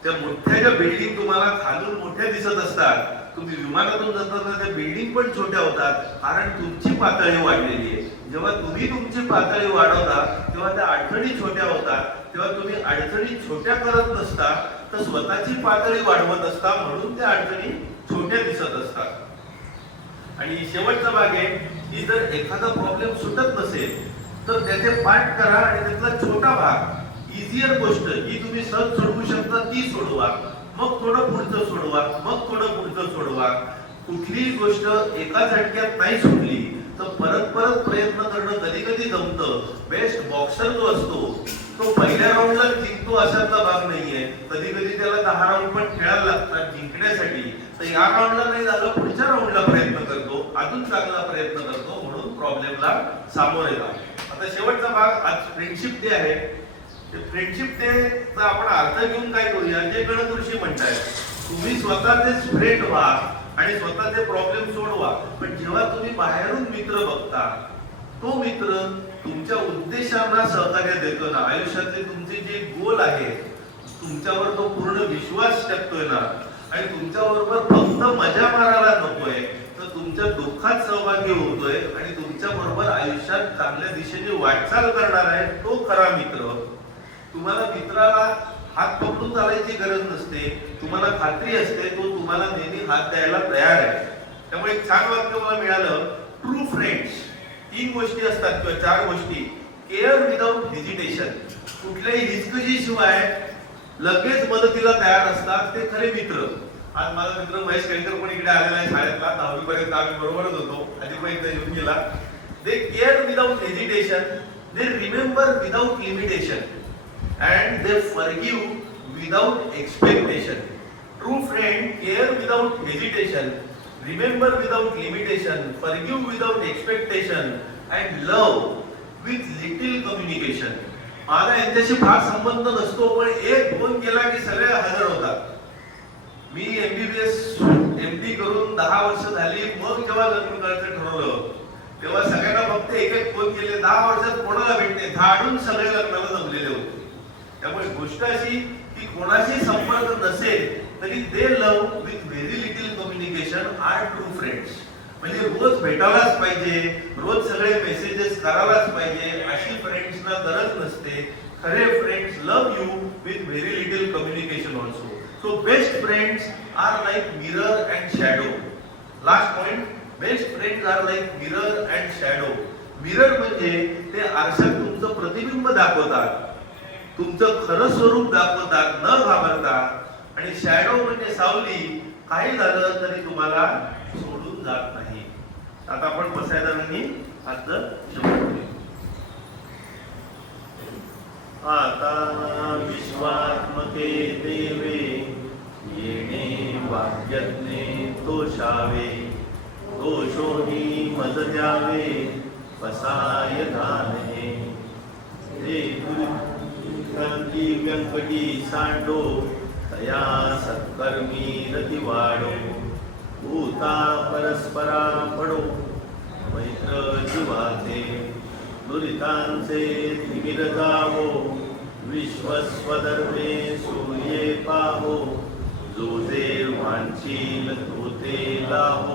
त्या मोठ्या ज्या बिल्डिंग तुम्हाला खालून मोठ्या दिसत असतात, तुम्ही विमानातून जाताना त्या बिल्डिंग पण छोट्या होतात, कारण तुमची पातळी वाढलेली आहे. जेव्हा तुम्ही तुमची पातळी वाढवता तेव्हा त्या अडचणी छोट्या होतात. तेव्हा तुम्ही अडचणी छोट्या करत नसता, तर स्वतःची पातळी वाढवत असता, म्हणून त्या अडचणी छोट्या दिसत असतात. आणि शेवटचा भाग आहे की जर एखादा प्रॉब्लेम सुटत नसेल तर त्याचे पाठ करा आणि त्यातला छोटा भाग इझियर गोष्ट जी तुम्ही सहज सोडवू शकता ती सोडवा, मग थोडं पुढचं सोडवा, मग थोडं पुढचं सोडवा. कुठलीही गोष्ट एका झटक्यात नाही सुटली तर परत परत प्रयत्न करणं कधी कधी जमतं. बेस्ट बॉक्सर जो असतो तो पहिल्या राऊंडला जिंकतो अशातला भाग नाहीये. कधी कधी त्याला 10 राऊंड पण खेळायला लागतात जिंकण्यासाठी. तर या राऊंडला नाही झालं पुढच्या राऊंडला प्रयत्न करतो, अजून चांगला प्रयत्न करतो, म्हणून प्रॉब्लेमला सामोरे जातो. आता शेवटचा भाग, आज फ्रेंडशिप डे आहे. फ्रेंडशिप डे चा आपण अर्थ घेऊन काय करूया, जे गणक ऋषी म्हणतायत तुम्ही स्वतःचेच फ्रेंड व्हा आणि स्वतःचे प्रॉब्लेम सोडवा. पण जेव्हा तुम्ही बाहेरून मित्र बघता, तो मित्र तुमच्या उद्देशांना सहकार्य देतो ना, आयुष्यातले तुमचे जे गोल आहे तुमच्यावर तो पूर्ण विश्वास टाकतोय ना, आणि तुमच्या बरोबर फक्त मजा मारायला नकोय तर तुमच्या दुःखात सहभागी होतोय आणि तुमच्या बरोबर आयुष्यात चांगल्या दिशेने वाटचाल करणार आहे, तो खरा मित्र. तुम्हाला मित्राला हात पकडून चालायची गरज नसते, तुम्हाला खात्री असते तो तुम्हाला नेहमी हात द्यायला तयार आहे. त्यामुळे एक छान वाक्य मला मिळालं, ट्रू फ्रेंड्स 3 गोष्टी असतात किंवा 4 गोष्टी. केअर विदाउट हेजिटेशन, कुठल्याही हिचकिशीशिवाय लगेच मदतीला तयार असतात, ते खरे मित्र. आज माझा मित्र महेश केळकर पण इकडे आलेला आहे शाळेतला, 10वी पर्यंत आम्ही बरोबरच होतो, आधी पण एकदा येऊन गेला. They care without hesitation, they remember without limitation and they forgive without expectation. True friend care without hesitation, remember without limitation, forgive without expectation and love with little communication. मला यांच्याशी फार संबंध नसतो, पण एक फोन केला की सगळे हजर होतात. मी MBBS MD करून 10 वर्ष झाली, मग जेव्हा लग्न करायचं ठरवलं तेव्हा सगळ्यांना फक्त एक फोन केले. 10 वर्षात कोणाला भेटते, धाडून सगळे लग्नाला जमलेले होते. त्यामुळे गोष्ट अशी की कोणाशी संपर्क नसेल तरी they love with very little communication are true friends. म्हणजे रोज भेटायलाच पाहिजे, रोज सगळे मेसेजेस करायलाच पाहिजे अशी फ्रेंड्सना गरज नसते. खरे friends love you with very little communication also. So best friends are like mirror and shadow. Last point, best friends are like mirror and shadow. Mirror म्हणजे ते आरशात तुमचं प्रतिबिंब दाखवतात, तुमचं खरं स्वरूप दाखवतात न घाबरता. आणि शॅडो म्हणजे सावली, काही झालं तरी तुम्हाला सोडून जात नाही. आता आपण बसायला नाही, आजचं शेवट करूया. आता विश्वात्मके देवे येणे वाक्यज्ञे तोषावे, दोषोही मज द्यावे पसाय धाने. व्यंकटी सांडो तया सत्कर्मी रती वाढो, भूता परस्परा पडो मैत्र जीवाचे. दुरितांचे तिमिर जावो, विश्वस्वदर्भे सूर्ये पाहो, जो जे वांछील तो ते लाहो.